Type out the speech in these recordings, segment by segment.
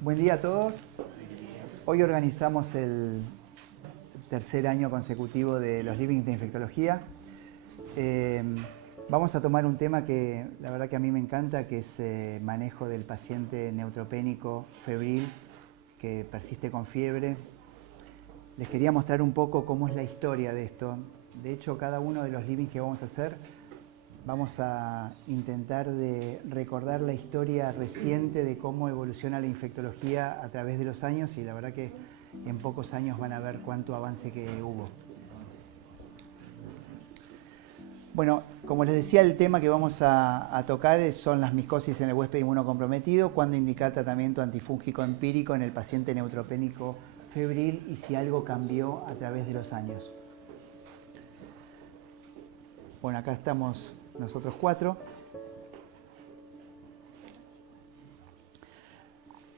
Buen día a todos. Hoy organizamos el tercer año consecutivo de los Livings de Infectología. Vamos a tomar un tema que la verdad que a mí me encanta, que es manejo del paciente neutropénico febril que persiste con fiebre. Les quería mostrar un poco cómo es la historia de esto. De hecho, cada uno de los livings que vamos a hacer, vamos a intentar de recordar la historia reciente de cómo evoluciona la infectología a través de los años, y la verdad que en pocos años van a ver cuánto avance que hubo. Bueno, como les decía, el tema que vamos a tocar son las micosis en el huésped inmunocomprometido, cuándo indicar tratamiento antifúngico empírico en el paciente neutropénico febril y si algo cambió a través de los años. Bueno, acá estamos nosotros cuatro.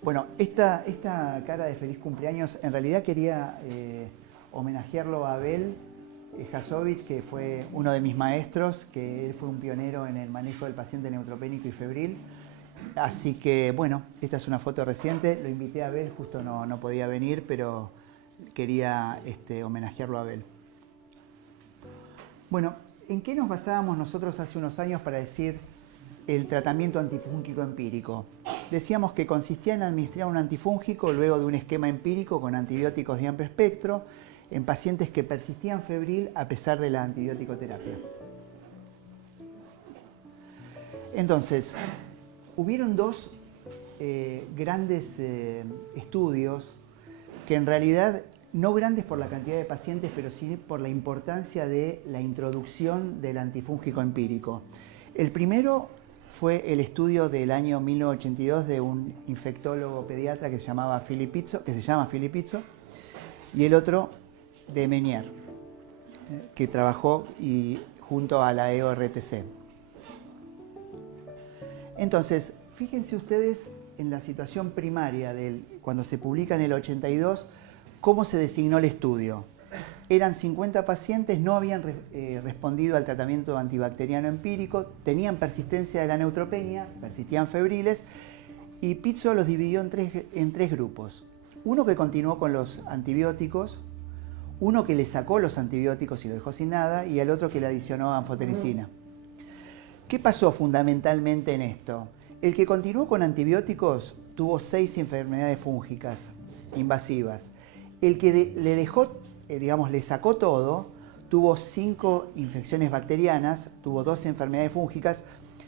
Bueno, esta cara de feliz cumpleaños, en realidad quería homenajearlo a Abel Jasovich, que fue uno de mis maestros, que él fue un pionero en el manejo del paciente neutropénico y febril. Así que, bueno, esta es una foto reciente. Lo invité a Abel, justo no podía venir, pero quería homenajearlo a Abel. Bueno, ¿en qué nos basábamos nosotros hace unos años para decir el tratamiento antifúngico empírico? Decíamos que consistía en administrar un antifúngico luego de un esquema empírico con antibióticos de amplio espectro en pacientes que persistían febril a pesar de la antibiótico-terapia. Entonces, hubieron dos grandes estudios que en realidad, no grandes por la cantidad de pacientes, pero sí por la importancia de la introducción del antifúngico empírico. El primero fue el estudio del año 1982 de un infectólogo pediatra que se llama Philippe Pizzo, y el otro de Menier, que trabajó junto a la EORTC. Entonces, fíjense ustedes en la situación primaria cuando se publica en el 82, cómo se designó el estudio. Eran 50 pacientes, no habían respondido al tratamiento antibacteriano empírico, tenían persistencia de la neutropenia, persistían febriles, y Pizzo los dividió en tres grupos. Uno que continuó con los antibióticos, uno que le sacó los antibióticos y lo dejó sin nada, y el otro que le adicionó anfotericina. ¿Qué pasó fundamentalmente en esto? El que continuó con antibióticos tuvo 6 enfermedades fúngicas invasivas. El que le dejó, le sacó todo, tuvo 5 infecciones bacterianas, tuvo 2 enfermedades fúngicas,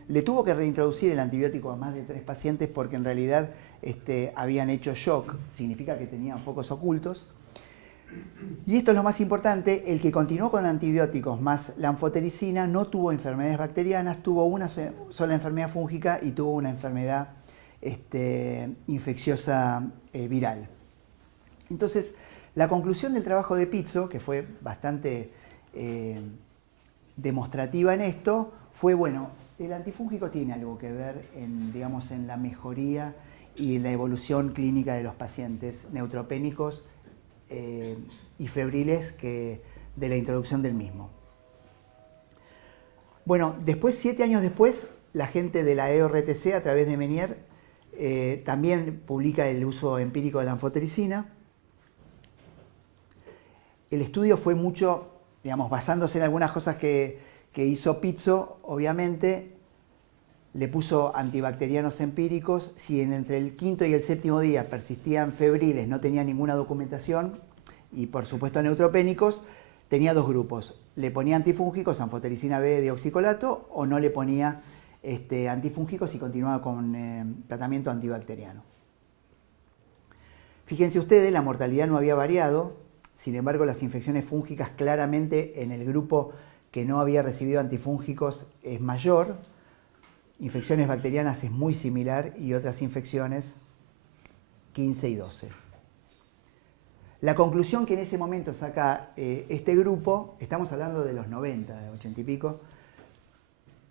le tuvo que reintroducir el antibiótico a más de 3 pacientes porque en realidad habían hecho shock, significa que tenían focos ocultos. Y esto es lo más importante, el que continuó con antibióticos más la anfotericina no tuvo enfermedades bacterianas, tuvo una sola enfermedad fúngica y tuvo una enfermedad infecciosa viral. Entonces, la conclusión del trabajo de Pizzo, que fue bastante demostrativa en esto, fue, bueno, el antifúngico tiene algo que ver en la mejoría y en la evolución clínica de los pacientes neutropénicos y febriles de la introducción del mismo. Bueno, 7 años después, la gente de la EORTC, a través de Menier, también publica el uso empírico de la anfotericina. El estudio fue mucho, basándose en algunas cosas que hizo Pizzo, obviamente, le puso antibacterianos empíricos. Si entre el quinto y el séptimo día persistían febriles, no tenía ninguna documentación, y por supuesto neutropénicos, tenía 2 grupos. Le ponía antifúngicos, anfotericina B de oxicolato, o no le ponía antifúngicos y continuaba con tratamiento antibacteriano. Fíjense ustedes, la mortalidad no había variado. Sin embargo, las infecciones fúngicas claramente en el grupo que no había recibido antifúngicos es mayor. Infecciones bacterianas es muy similar y otras infecciones 15 y 12. La conclusión que en ese momento saca este grupo, estamos hablando de los 90, de 80 y pico,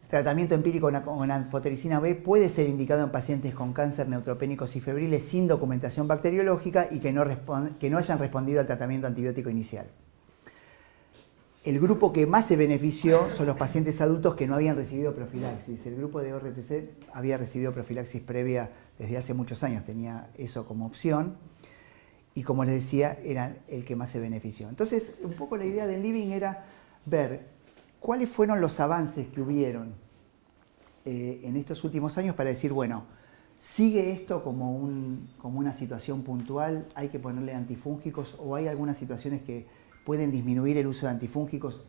tratamiento empírico con anfotericina B puede ser indicado en pacientes con cáncer neutropénicos y febriles sin documentación bacteriológica y que no hayan respondido al tratamiento antibiótico inicial. El grupo que más se benefició son los pacientes adultos que no habían recibido profilaxis. El grupo de ORTC había recibido profilaxis previa desde hace muchos años, tenía eso como opción y, como les decía, era el que más se benefició. Entonces, un poco la idea del Living era ver cuáles fueron los avances que hubieron en estos últimos años para decir, bueno, ¿sigue esto como una situación puntual? ¿Hay que ponerle antifúngicos o hay algunas situaciones que pueden disminuir el uso de antifúngicos?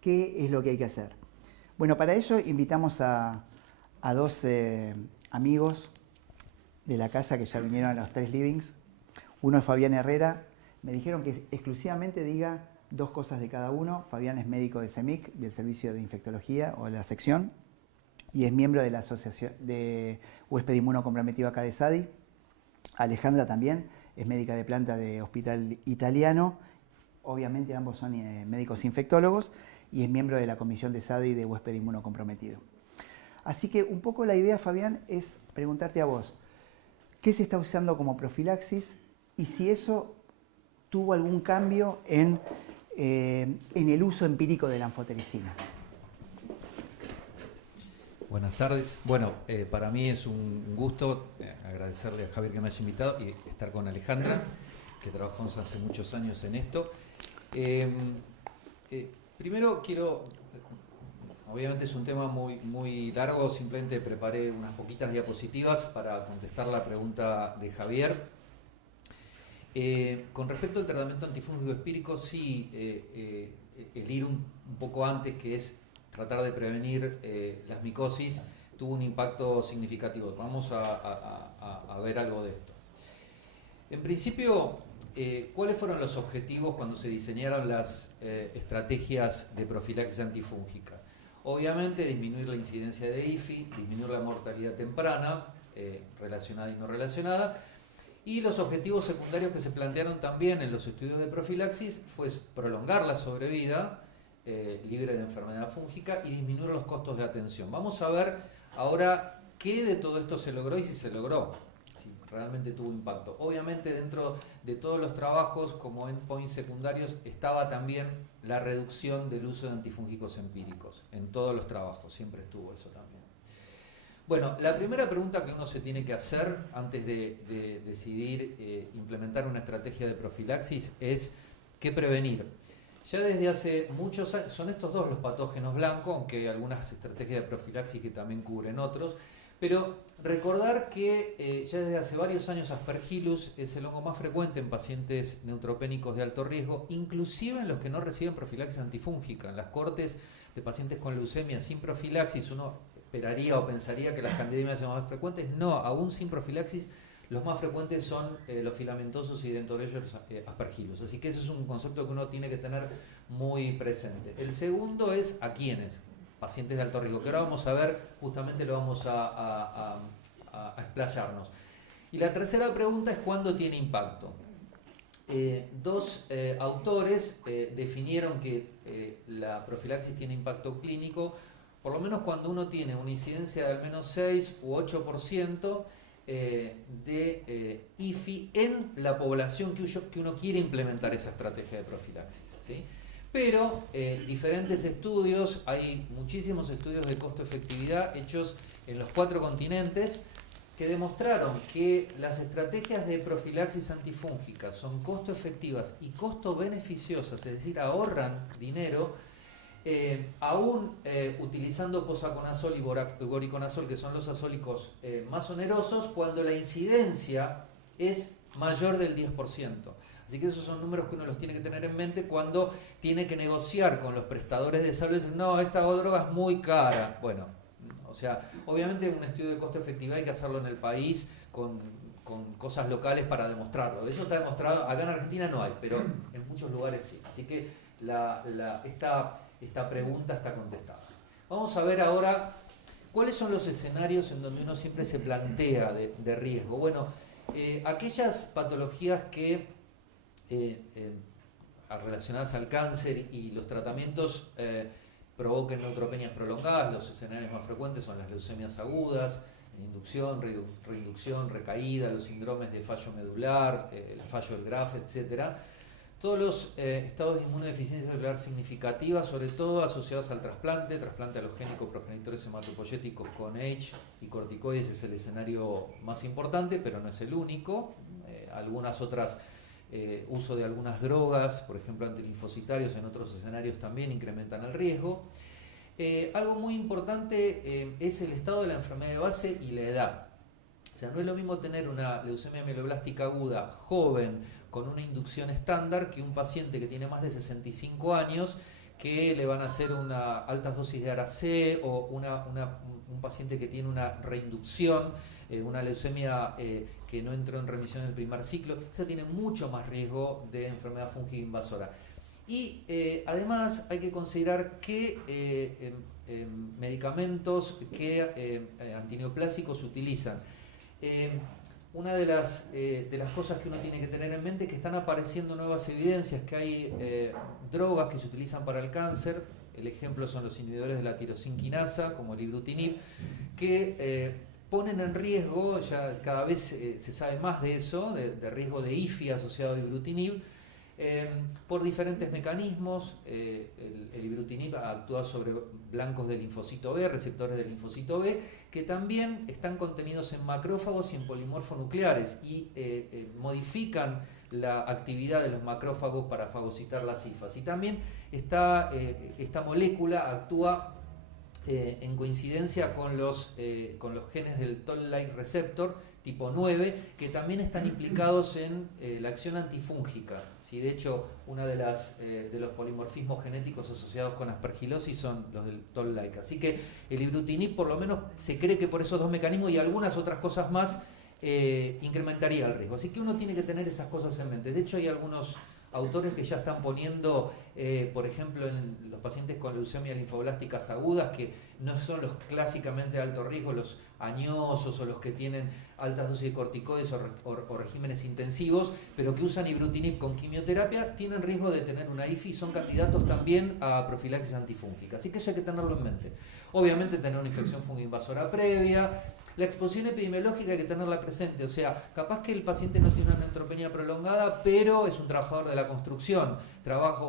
¿Qué es lo que hay que hacer? Bueno, para eso invitamos a dos amigos de la casa que ya vinieron a los 3 livings. Uno es Fabián Herrera. Me dijeron que exclusivamente diga 2 cosas de cada uno. Fabián es médico de CEMIC, del Servicio de Infectología o de la sección, y es miembro de la Asociación de Huésped Inmunocomprometido acá de SADI. Alejandra también es médica de planta de Hospital Italiano. Obviamente ambos son médicos infectólogos y es miembro de la comisión de SADI de Huésped Inmunocomprometido. Así que un poco la idea, Fabián, es preguntarte a vos, ¿qué se está usando como profilaxis y si eso tuvo algún cambio en el uso empírico de la anfotericina? Buenas tardes. Bueno, para mí es un gusto agradecerle a Javier que me haya invitado y estar con Alejandra, que trabajamos hace muchos años en esto. Primero quiero, obviamente es un tema muy largo, simplemente preparé unas poquitas diapositivas para contestar la pregunta de Javier. Con respecto al tratamiento antifúngico empírico, sí, el ir un poco antes, que es tratar de prevenir las micosis, tuvo un impacto significativo. Vamos a ver algo de esto. En principio, ¿cuáles fueron los objetivos cuando se diseñaron las estrategias de profilaxis antifúngica? Obviamente, disminuir la incidencia de IFI, disminuir la mortalidad temprana, relacionada y no relacionada, y los objetivos secundarios que se plantearon también en los estudios de profilaxis fue prolongar la sobrevida libre de enfermedad fúngica y disminuir los costos de atención. Vamos a ver ahora qué de todo esto se logró y si se logró, si realmente tuvo impacto. Obviamente dentro de todos los trabajos como endpoints secundarios estaba también la reducción del uso de antifúngicos empíricos. En todos los trabajos siempre estuvo eso también. Bueno, la primera pregunta que uno se tiene que hacer antes de decidir implementar una estrategia de profilaxis es ¿qué prevenir? Ya desde hace muchos años, son estos dos los patógenos blancos, aunque hay algunas estrategias de profilaxis que también cubren otros, pero recordar que ya desde hace varios años Aspergillus es el hongo más frecuente en pacientes neutropénicos de alto riesgo, inclusive en los que no reciben profilaxis antifúngica. En las cortes de pacientes con leucemia sin profilaxis uno esperaría o pensaría que las candidemias son más frecuentes. No, aún sin profilaxis los más frecuentes son los filamentosos y dentro de ellos los Aspergillus. Así que ese es un concepto que uno tiene que tener muy presente. El segundo es a quiénes, pacientes de alto riesgo, que ahora vamos a ver, justamente lo vamos a explayarnos. Y la tercera pregunta es ¿cuándo tiene impacto? Dos autores definieron que la profilaxis tiene impacto clínico, por lo menos cuando uno tiene una incidencia de al menos 6 u 8% de IFI en la población que uno quiere implementar esa estrategia de profilaxis, ¿sí? Pero diferentes estudios, hay muchísimos estudios de costo-efectividad hechos en los 4 continentes que demostraron que las estrategias de profilaxis antifúngica son costo-efectivas y costo-beneficiosas, es decir, ahorran dinero, aún utilizando posaconazol y voriconazol, que son los azólicos más onerosos, cuando la incidencia es mayor del 10%. Así que esos son números que uno los tiene que tener en mente cuando tiene que negociar con los prestadores de salud y decir, no, esta droga es muy cara. Bueno, o sea, obviamente un estudio de costo-efectividad hay que hacerlo en el país con cosas locales para demostrarlo. Eso está demostrado, acá en Argentina no hay, pero en muchos lugares sí. Así que esta pregunta está contestada. Vamos a ver ahora cuáles son los escenarios en donde uno siempre se plantea de riesgo. Bueno, aquellas patologías que relacionadas al cáncer y los tratamientos provoquen neutropenias prolongadas, los escenarios más frecuentes son las leucemias agudas, inducción, reinducción, recaída, los síndromes de fallo medular, el fallo del Graf, etc. Todos los estados de inmunodeficiencia celular significativa, sobre todo asociados al trasplante alogénico, progenitores hematopoyéticos con H y corticoides es el escenario más importante, pero no es el único. Algunas otras, uso de algunas drogas, por ejemplo antilinfocitarios, en otros escenarios también incrementan el riesgo. Algo muy importante es el estado de la enfermedad de base y la edad. O sea, no es lo mismo tener una leucemia mieloblástica aguda joven, con una inducción estándar, que un paciente que tiene más de 65 años, que le van a hacer altas dosis de ARA-C, o un paciente que tiene una reinducción, una leucemia que no entró en remisión en el primer ciclo. Esa tiene mucho más riesgo de enfermedad fúngica invasora. Y además hay que considerar qué medicamentos, qué antineoplásicos se utilizan. Una de las cosas que uno tiene que tener en mente es que están apareciendo nuevas evidencias, que hay drogas que se utilizan para el cáncer. El ejemplo son los inhibidores de la tirosinquinasa, como el ibrutinib, que ponen en riesgo, ya cada vez se sabe más de eso, de riesgo de IFI asociado a ibrutinib, por diferentes mecanismos. El ibrutinib actúa sobre blancos del linfocito B, receptores del linfocito B, que también están contenidos en macrófagos y en polimorfonucleares y modifican la actividad de los macrófagos para fagocitar las hifas. Y también esta molécula actúa en coincidencia con los genes del Toll-like receptor tipo 9, que también están implicados en la acción antifúngica. ¿Sí? De hecho, uno de los polimorfismos genéticos asociados con aspergilosis son los del Toll-like. Así que el ibrutinib, por lo menos, se cree que por esos dos mecanismos y algunas otras cosas más, incrementaría el riesgo. Así que uno tiene que tener esas cosas en mente. De hecho, hay algunos autores que ya están poniendo, por ejemplo, en los pacientes con leucemias linfoblásticas agudas, que no son los clásicamente de alto riesgo, los añosos o los que tienen altas dosis de corticoides o regímenes intensivos, pero que usan ibrutinib con quimioterapia, tienen riesgo de tener una IFI y son candidatos también a profilaxis antifúngica. Así que eso hay que tenerlo en mente. Obviamente tener una infección fungoinvasora previa. La exposición epidemiológica hay que tenerla presente, o sea, capaz que el paciente no tiene una neutropenia prolongada, pero es un trabajador de la construcción, trabaja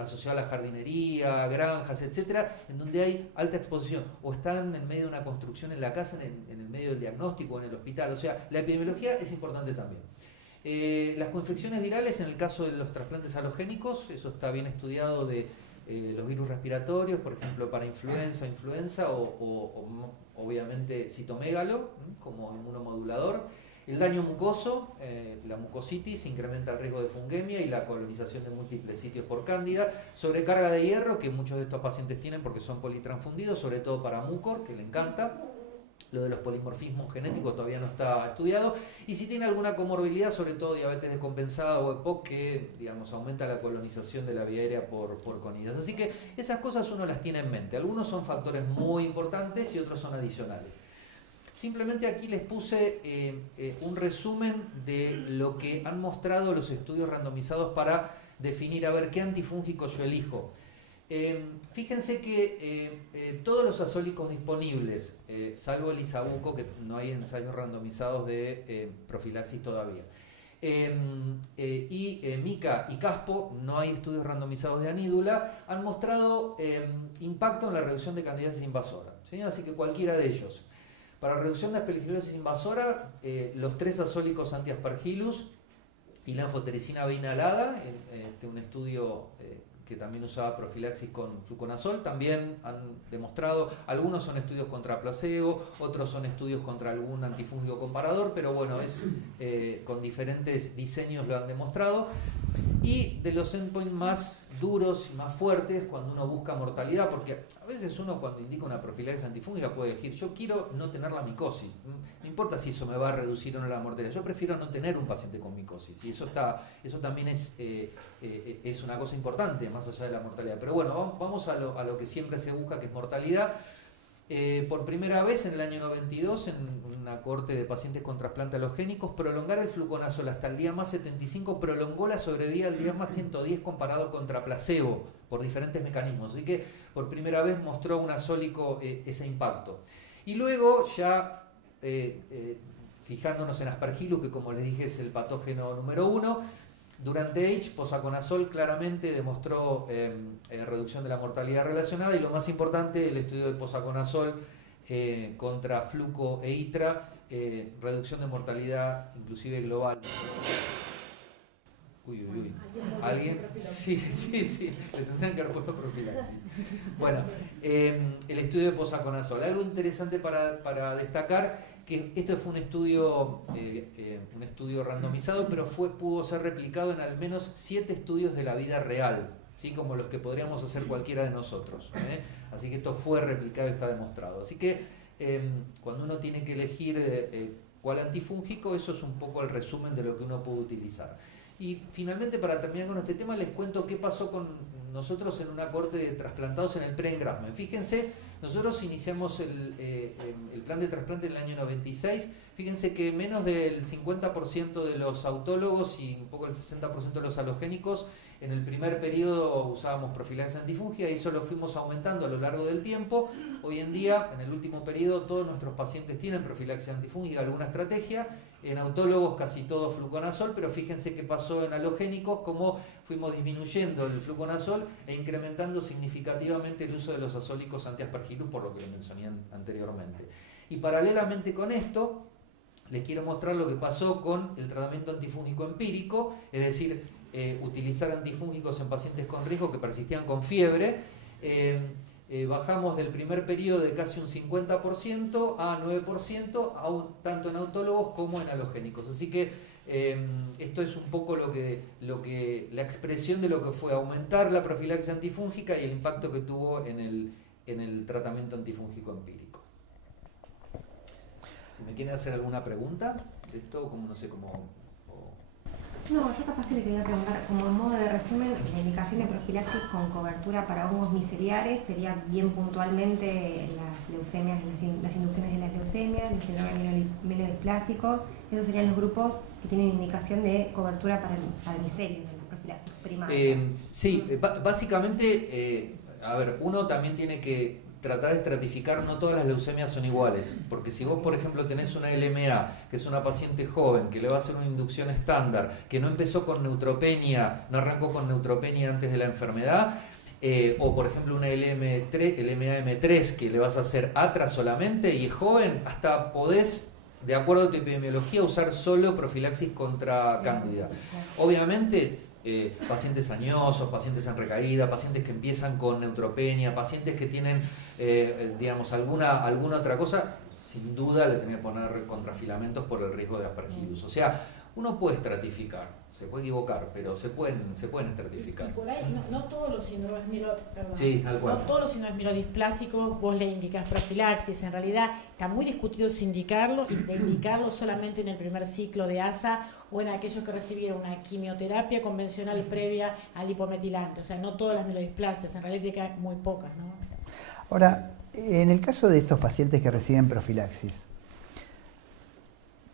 asociado a la jardinería, granjas, etcétera, en donde hay alta exposición, o están en medio de una construcción en la casa, en el medio del diagnóstico, en el hospital. O sea, la epidemiología es importante también. Las coinfecciones virales, en el caso de los trasplantes halogénicos, eso está bien estudiado de los virus respiratorios, por ejemplo, para influenza o obviamente citomégalo, como inmunomodulador. El daño mucoso, la mucositis, incrementa el riesgo de fungemia y la colonización de múltiples sitios por cándida. Sobrecarga de hierro, que muchos de estos pacientes tienen porque son politransfundidos, sobre todo para mucor, que le encanta. Lo de los polimorfismos genéticos todavía no está estudiado. Y si tiene alguna comorbilidad, sobre todo diabetes descompensada o EPOC, que digamos aumenta la colonización de la vía aérea por conidias. Así que esas cosas uno las tiene en mente. Algunos son factores muy importantes y otros son adicionales. Simplemente aquí les puse un resumen de lo que han mostrado los estudios randomizados para definir a ver qué antifúngico yo elijo. Fíjense que todos los azólicos disponibles, salvo el isabuco, que no hay ensayos randomizados de profilaxis todavía, y mica y caspo, no hay estudios randomizados de anídula, han mostrado impacto en la reducción de candidiasis invasora, ¿sí? Así que cualquiera de ellos. Para reducción de aspergilosis invasora, los 3 azólicos anti-aspergillus y la anfotericina B inhalada, un estudio que también usaba profilaxis con fluconazol, también han demostrado, algunos son estudios contra placebo, otros son estudios contra algún antifúngico comparador, pero bueno, con diferentes diseños lo han demostrado. Y de los endpoints más duros y más fuertes, cuando uno busca mortalidad, porque a veces uno cuando indica una profilaxis antifúngica puede decir, yo quiero no tener la micosis, no importa si eso me va a reducir o no la mortalidad, yo prefiero no tener un paciente con micosis, y eso también es una cosa importante, más allá de la mortalidad. Pero bueno, vamos a lo que siempre se busca, que es mortalidad. Por primera vez en el año 92, en una cohorte de pacientes con trasplante halogénicos, prolongar el fluconazol hasta el día más 75 prolongó la sobrevida al día más 110 comparado contra placebo, por diferentes mecanismos. Así que por primera vez mostró un azólico ese impacto. Y luego ya fijándonos en Aspergillus, que como les dije es el patógeno número 1, durante H, posaconazol claramente demostró reducción de la mortalidad relacionada, y lo más importante, el estudio de posaconazol contra fluco e itra, reducción de mortalidad inclusive global. Uy. ¿Alguien? Sí, le tendrían que haber puesto profilaxis. Bueno, el estudio de posaconazol. Algo interesante para destacar, que esto fue un estudio randomizado, pero pudo ser replicado en al menos 7 estudios de la vida real, ¿sí? Como los que podríamos hacer cualquiera de nosotros. Así que esto fue replicado y está demostrado. Así que cuando uno tiene que elegir cuál antifúngico, eso es un poco el resumen de lo que uno puede utilizar. Y finalmente, para terminar con este tema, les cuento qué pasó con nosotros en una corte de trasplantados en el pre-engraftment. Fíjense, nosotros iniciamos el plan de trasplante en el año 96. Fíjense que menos del 50% de los autólogos y un poco el 60% de los halogénicos en el primer periodo usábamos profilaxis antifúngica, y eso lo fuimos aumentando a lo largo del tiempo. Hoy en día, en el último periodo, todos nuestros pacientes tienen profilaxis antifúngica, alguna estrategia. En autólogos casi todo fluconazol, pero fíjense qué pasó en halogénicos, cómo fuimos disminuyendo el fluconazol e incrementando significativamente el uso de los azólicos anti-Aspergillus, por lo que lo mencioné anteriormente. Y paralelamente con esto, les quiero mostrar lo que pasó con el tratamiento antifúngico empírico, es decir, utilizar antifúngicos en pacientes con riesgo que persistían con fiebre. Bajamos del primer periodo de casi un 50% a 9%, tanto en autólogos como en halogénicos. Así que esto es un poco la expresión de lo que fue aumentar la profilaxis antifúngica y el impacto que tuvo en el tratamiento antifúngico empírico. Si me quieren hacer alguna pregunta de esto, como no sé cómo... No, yo capaz que le quería preguntar, como modo de resumen, la indicación de profilaxis con cobertura para hongos miceliares sería bien puntualmente las leucemias, las inducciones de las leucemias, el síndrome mielodisplásico. Esos serían los grupos que tienen indicación de cobertura para micelios, de la profilaxis primaria. Sí, básicamente, uno también tiene que tratar de estratificar. No todas las leucemias son iguales, porque si vos, por ejemplo, tenés una LMA, que es una paciente joven, que le va a hacer una inducción estándar, que no empezó con neutropenia, no arrancó con neutropenia antes de la enfermedad, o por ejemplo una LMA-M3, que le vas a hacer atra solamente y es joven, hasta podés, de acuerdo a tu epidemiología, usar solo profilaxis contra cándida. Obviamente, pacientes añosos, pacientes en recaída, pacientes que empiezan con neutropenia, pacientes que tienen, alguna otra cosa, sin duda le tenés que poner contrafilamentos por el riesgo de Aspergillus. O sea, uno puede estratificar, se puede equivocar, pero se pueden estratificar. Y por ahí no todos los síndromes no todos los síndromes mielodisplásicos vos le indicás profilaxis. En realidad está muy discutido si indicarlo, y de indicarlo solamente en el primer ciclo de ASA o en aquellos que recibieron una quimioterapia convencional previa al hipometilante. O sea, no todas las mielodisplasias, en realidad hay muy pocas, ¿no? Ahora, en el caso de estos pacientes que reciben profilaxis,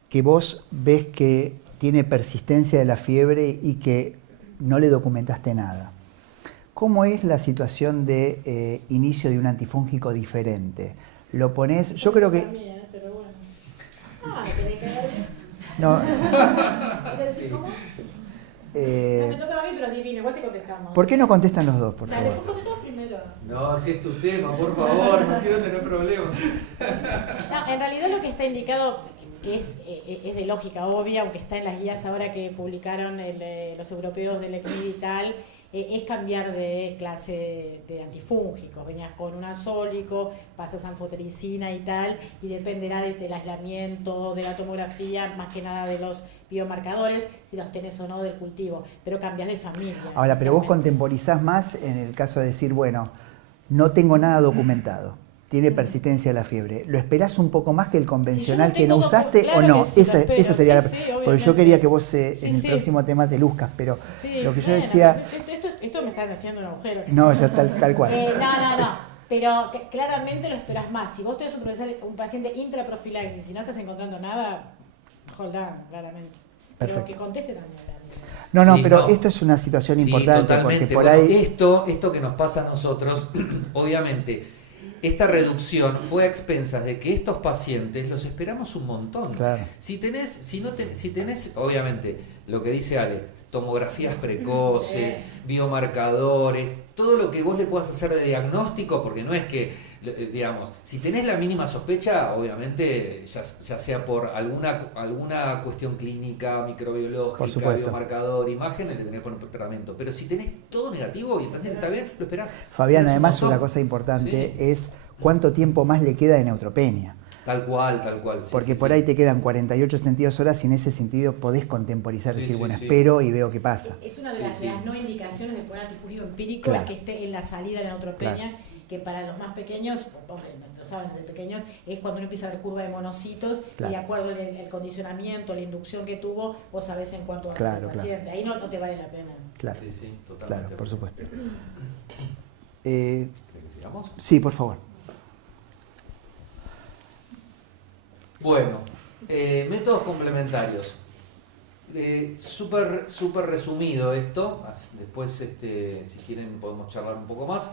que vos ves que tiene persistencia de la fiebre y que no le documentaste nada, ¿cómo es la situación de inicio de un antifúngico diferente? Lo pones, yo creo que... Pero bueno. ¿Tenés que ver? No. Sí. ¿Cómo? Me toca a mí, pero adivino, igual te contestamos. ¿Por qué no contestan los dos, por favor? Dale, vos contestás primero. No, si es tu tema, por favor, no quiero tener problemas. No, en realidad lo que está indicado, que es de lógica obvia, aunque está en las guías ahora que publicaron los europeos del ECNID y tal, es cambiar de clase de antifúngicos. Venías con un azólico, pasas a anfotericina y tal, y dependerá del aislamiento, de la tomografía, más que nada de los biomarcadores, si los tenés o no del cultivo, pero cambias de familia. Ahora, pero vos contemporizás más en el caso de decir, bueno, no tengo nada documentado, tiene persistencia de la fiebre. ¿Lo esperás un poco más que el convencional que no usaste o no? Esa sería la... Porque yo quería que vos en el próximo tema te luzcas, pero lo que yo decía... Esto me están haciendo un agujero. No, ya tal cual. No. Pero claramente lo esperás más. Si vos tenés un paciente intraprofilaxis y no estás encontrando nada, hold on, claramente. Pero Perfecto. que conteste también. No, Sí, pero esto es una situación importante, totalmente. porque por ahí... Esto que nos pasa a nosotros, obviamente, esta reducción fue a expensas de que estos pacientes los esperamos un montón. Claro. Si tenés, obviamente, lo que dice Ale, tomografías precoces, biomarcadores, todo lo que vos le puedas hacer de diagnóstico, porque no es que, digamos, si tenés la mínima sospecha, obviamente, ya sea por alguna cuestión clínica, microbiológica, biomarcador, imagen, le tenés que poner tratamiento. Pero si tenés todo negativo y el paciente está bien, lo esperás. Fabián, además una cosa importante es cuánto tiempo más le queda de neutropenia. Tal cual. Sí, porque sí, por ahí te quedan 48 72 horas y en ese sentido podés contemporizar, decir, bueno, espero y veo qué pasa. Es una de las no indicaciones de poner antifúngico empírico, Claro. es que esté en la salida de la neutropenia, que para los más pequeños, lo saben desde pequeños, es cuando uno empieza a ver curva de monocitos, y de acuerdo al condicionamiento, la inducción que tuvo, vos sabés en cuánto va a ser el paciente. Ahí no te vale la pena. Claro, sí, totalmente. Claro, por supuesto. ¿Querés que sigamos? Sí, por favor. Bueno, métodos complementarios. Súper resumido esto. Después, si quieren, podemos charlar un poco más.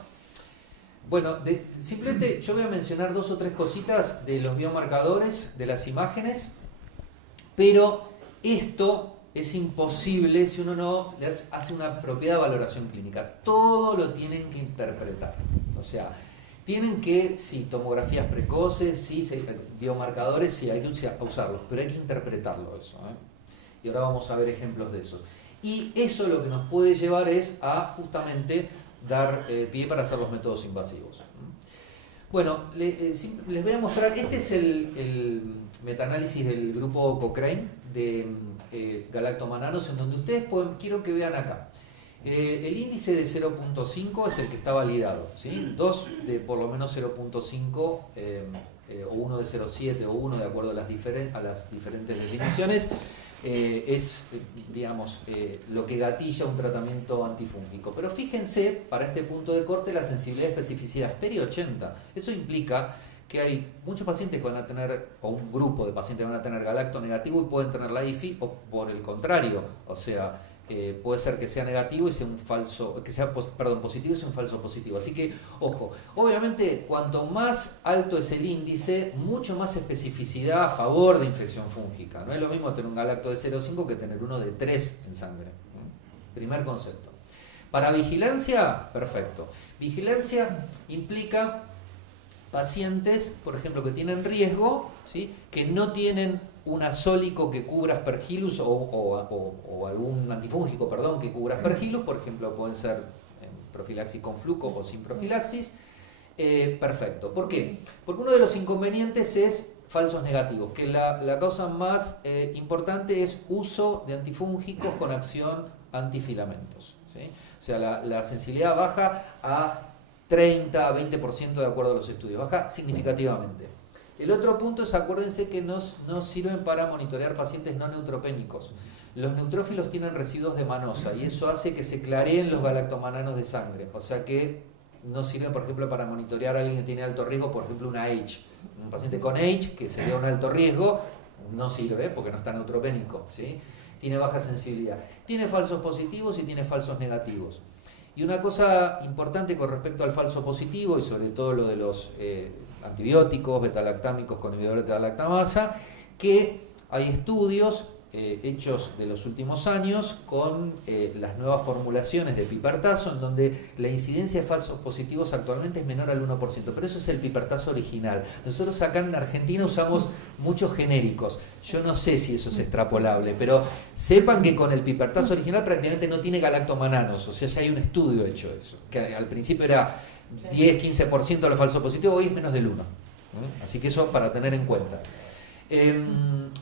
Bueno, simplemente yo voy a mencionar 2 o 3 cositas de los biomarcadores, de las imágenes, pero esto es imposible si uno no les hace una apropiada valoración clínica. Todo lo tienen que interpretar. O sea, tienen que, sí, tomografías precoces, sí, biomarcadores, sí, hay que usarlos, pero hay que interpretarlo eso, ¿eh? Y ahora vamos a ver ejemplos de eso. Y eso lo que nos puede llevar es a justamente dar pie para hacer los métodos invasivos. Bueno, les voy a mostrar, este es el metaanálisis del grupo Cochrane de galactomananos, en donde ustedes quiero que vean acá. El índice de 0.5 es el que está validado, ¿sí? 2 de por lo menos 0.5 o uno de 0.7 o 1 de acuerdo a las diferentes definiciones. Es, digamos, lo que gatilla un tratamiento antifúngico. Pero fíjense, para este punto de corte, la sensibilidad y especificidad es peri 80. Eso implica que hay muchos pacientes que van a tener, o un grupo de pacientes que van a tener galacto negativo y pueden tener la IFI, o por el contrario, o sea, puede ser que sea negativo y sea un falso, positivo y sea un falso positivo. Así que, ojo, obviamente cuanto más alto es el índice, mucho más especificidad a favor de infección fúngica. No es lo mismo tener un galacto de 0,5 que tener uno de 3 en sangre. Primer concepto. Para vigilancia, perfecto. Vigilancia implica pacientes, por ejemplo, que tienen riesgo, ¿sí?, que no tienen un azólico que cubra aspergillus o algún antifúngico, perdón, que cubra aspergillus, por ejemplo, pueden ser profilaxis con fluco o sin profilaxis. Perfecto. ¿Por qué? Porque uno de los inconvenientes es falsos negativos, que la causa más importante es uso de antifúngicos con acción antifilamentos, ¿sí? O sea, la sensibilidad baja a 30, 20% de acuerdo a los estudios, baja significativamente. El otro punto es, acuérdense que no sirven para monitorear pacientes no neutropénicos. Los neutrófilos tienen residuos de manosa y eso hace que se clareen los galactomananos de sangre. O sea que no sirven, por ejemplo, para monitorear a alguien que tiene alto riesgo, por ejemplo, una H. Un paciente con H, que sería un alto riesgo, no sirve porque no está neutropénico, ¿sí? Tiene baja sensibilidad. Tiene falsos positivos y tiene falsos negativos. Y una cosa importante con respecto al falso positivo y sobre todo lo de los antibióticos, betalactámicos con inhibidores de la lactamasa, que hay estudios hechos de los últimos años con las nuevas formulaciones de pipertazo, en donde la incidencia de falsos positivos actualmente es menor al 1%, pero eso es el pipertazo original. Nosotros acá en Argentina usamos muchos genéricos, yo no sé si eso es extrapolable, pero sepan que con el pipertazo original prácticamente no tiene galactomananos, o sea, ya hay un estudio hecho de eso, que al principio era 10-15% de los falsos positivos, hoy es menos del 1%. Así que eso para tener en cuenta.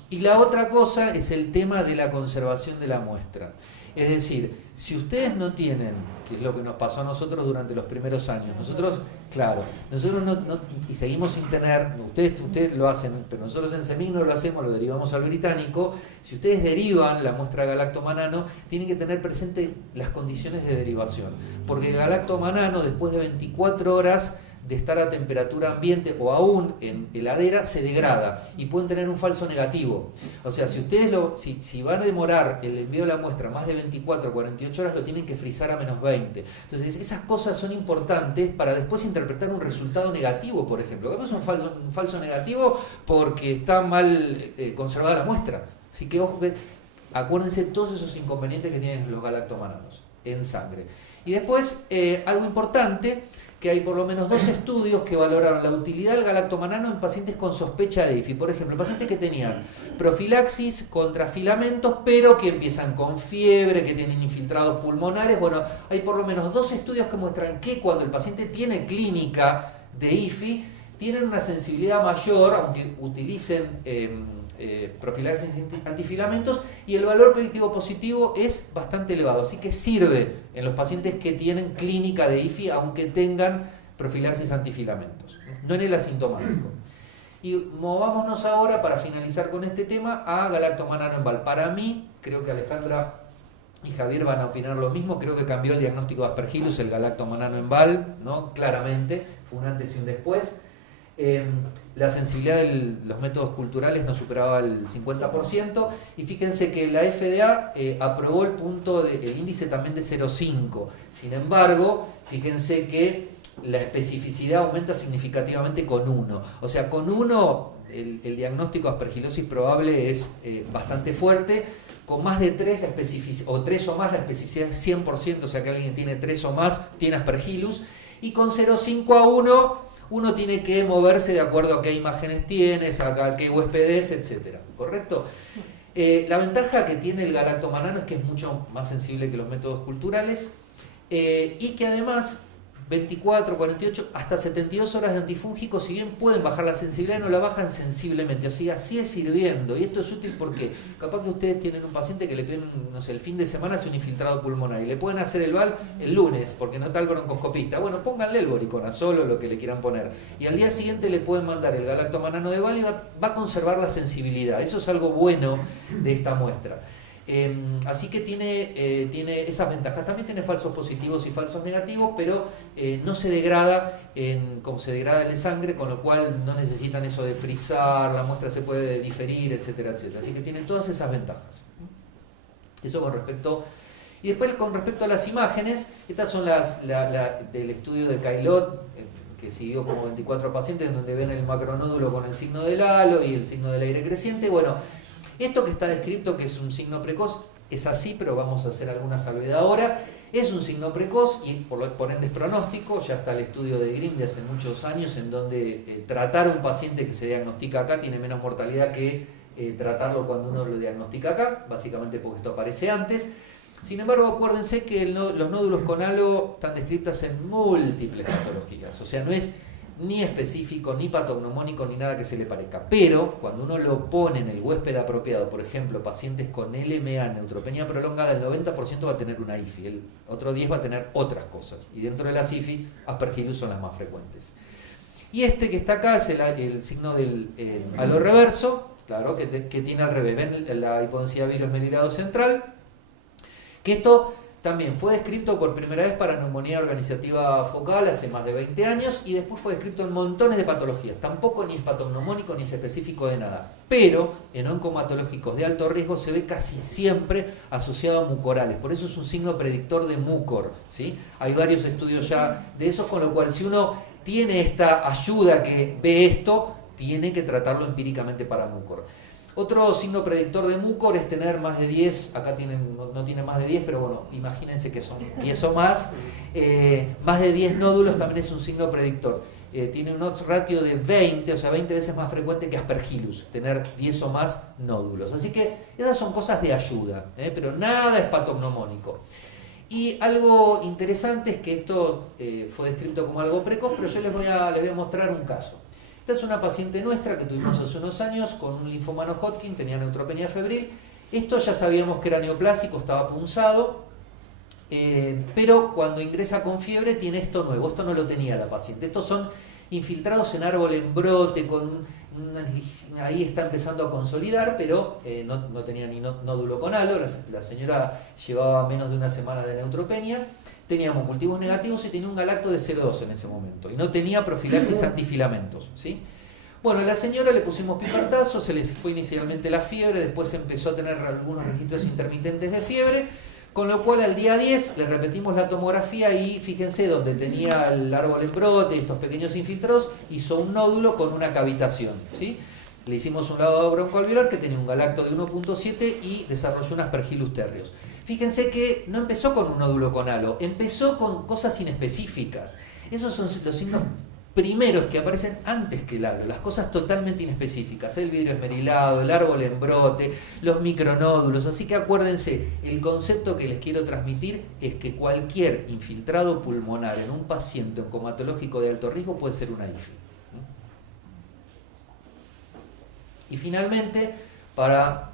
Y la otra cosa es el tema de la conservación de la muestra. Es decir, si ustedes no tienen, que es lo que nos pasó a nosotros durante los primeros años, nosotros no, y seguimos sin tener, ustedes lo hacen, pero nosotros en CEMIC no lo hacemos, lo derivamos al británico. Si ustedes derivan la muestra galactomanano, tienen que tener presente las condiciones de derivación, porque galactomanano después de 24 horas de estar a temperatura ambiente o aún en heladera se degrada y pueden tener un falso negativo. O sea, si ustedes si van a demorar el envío de la muestra más de 24 o 48 horas, lo tienen que frizar a -20. Entonces, esas cosas son importantes para después interpretar un resultado negativo, por ejemplo. Capaz es un falso negativo porque está mal conservada la muestra. Así que ojo que acuérdense todos esos inconvenientes que tienen los galactomananos en sangre. Y después, algo importante, que hay por lo menos 2 estudios que valoraron la utilidad del galactomanano en pacientes con sospecha de IFI. Por ejemplo, pacientes que tenían profilaxis contra filamentos, pero que empiezan con fiebre, que tienen infiltrados pulmonares. Bueno, hay por lo menos 2 estudios que muestran que cuando el paciente tiene clínica de IFI, tienen una sensibilidad mayor, aunque utilicen profilaxis antifilamentos, y el valor predictivo positivo es bastante elevado, así que sirve en los pacientes que tienen clínica de IFI aunque tengan profilaxis antifilamentos, no en el asintomático. Y movámonos ahora, para finalizar con este tema, a galactomanano en VAL. Para mí, creo que Alejandra y Javier van a opinar lo mismo, creo que cambió el diagnóstico de Aspergillus, el galactomanano en VAL, ¿no? Claramente, fue un antes y un después. La sensibilidad de los métodos culturales no superaba el 50%, y fíjense que la FDA aprobó el índice también de 0,5. Sin embargo, fíjense que la especificidad aumenta significativamente con 1. O sea, con 1 el diagnóstico de aspergilosis probable es bastante fuerte. Con más de 3 la especificidad, o 3 o más, la especificidad es 100%, o sea que alguien tiene 3 o más tiene Aspergillus. Y con 0,5 a 1 uno tiene que moverse de acuerdo a qué imágenes tienes, a qué USPDs, etc. ¿Correcto? La ventaja que tiene el galactomanano es que es mucho más sensible que los métodos culturales, y que además 24, 48, hasta 72 horas de antifúngico, si bien pueden bajar la sensibilidad, no la bajan sensiblemente, o sea, sigue sirviendo. Y esto es útil porque capaz que ustedes tienen un paciente que le piden, no sé, el fin de semana hace un infiltrado pulmonar y le pueden hacer el VAL el lunes porque no está el broncoscopista. Bueno, pónganle el boriconazol o lo que le quieran poner, y al día siguiente le pueden mandar el galactomanano de VAL y va a conservar la sensibilidad. Eso es algo bueno de esta muestra. Así que tiene esas ventajas. También tiene falsos positivos y falsos negativos, pero no se degrada como se degrada en la sangre, con lo cual no necesitan eso de frizar, la muestra se puede diferir, etcétera, etcétera. Así que tiene todas esas ventajas. Eso con respecto. Y después, con respecto a las imágenes, estas son las del estudio de Cailot, que siguió como 24 pacientes, donde ven el macronódulo con el signo del halo y el signo del aire creciente. Bueno, esto que está descrito, que es un signo precoz, es así, pero vamos a hacer alguna salvedad ahora. Es un signo precoz y por ende es pronóstico. Ya está el estudio de Grimm de hace muchos años, en donde tratar a un paciente que se diagnostica acá tiene menos mortalidad que tratarlo cuando uno lo diagnostica acá, básicamente porque esto aparece antes. Sin embargo, acuérdense que los nódulos con halo están descritos en múltiples patologías, o sea, no es ni específico, ni patognomónico, ni nada que se le parezca. Pero cuando uno lo pone en el huésped apropiado, por ejemplo, pacientes con LMA, neutropenia prolongada, el 90% va a tener una IFI, el otro 10% va a tener otras cosas. Y dentro de las IFI, Aspergillus son las más frecuentes. Y este que está acá es el signo del halo reverso, claro, que tiene al revés. Ven la hipodensidad virus central, que esto también fue descrito por primera vez para neumonía organizativa focal hace más de 20 años, y después fue descrito en montones de patologías. Tampoco ni es patognomónico ni es específico de nada, pero en oncomatológicos de alto riesgo se ve casi siempre asociado a mucorales. Por eso es un signo predictor de mucor, ¿sí? Hay varios estudios ya de esos, con lo cual si uno tiene esta ayuda que ve esto, tiene que tratarlo empíricamente para mucor. Otro signo predictor de mucor es tener más de 10, acá no tienen más de 10, pero bueno, imagínense que son 10 o más. Más de 10 nódulos también es un signo predictor. Tiene un odds ratio de 20, o sea, 20 veces más frecuente que Aspergillus, tener 10 o más nódulos. Así que esas son cosas de ayuda, pero nada es patognomónico. Y algo interesante es que esto fue descrito como algo precoz, pero yo les voy a mostrar un caso. Esta es una paciente nuestra que tuvimos hace unos años con un linfoma no Hodgkin, tenía neutropenia febril. Esto ya sabíamos que era neoplásico, estaba punzado, pero cuando ingresa con fiebre tiene esto nuevo. Esto no lo tenía la paciente. Estos son infiltrados en árbol en brote, ahí está empezando a consolidar, pero no tenía ni nódulo con halo. La señora llevaba menos de una semana de neutropenia. teníamos cultivos negativos y tenía un galacto de 0,2 en ese momento, y no tenía profilaxis antifilamentos, ¿sí? Bueno, a la señora le pusimos pipertazo, se le fue inicialmente la fiebre, después empezó a tener algunos registros intermitentes de fiebre, con lo cual al día 10 le repetimos la tomografía y fíjense, donde tenía el árbol en brote y estos pequeños infiltrados, hizo un nódulo con una cavitación, ¿sí? Le hicimos un lavado broncoalveolar que tenía un galacto de 1.7 y desarrolló un Aspergillus terreus. Fíjense que no empezó con un nódulo con halo, empezó con cosas inespecíficas. Esos son los signos primeros que aparecen antes que el halo, las cosas totalmente inespecíficas, el vidrio esmerilado, el árbol en brote, los micronódulos. Así que acuérdense, el concepto que les quiero transmitir es que cualquier infiltrado pulmonar en un paciente oncomatológico de alto riesgo puede ser una IFI. Y finalmente, para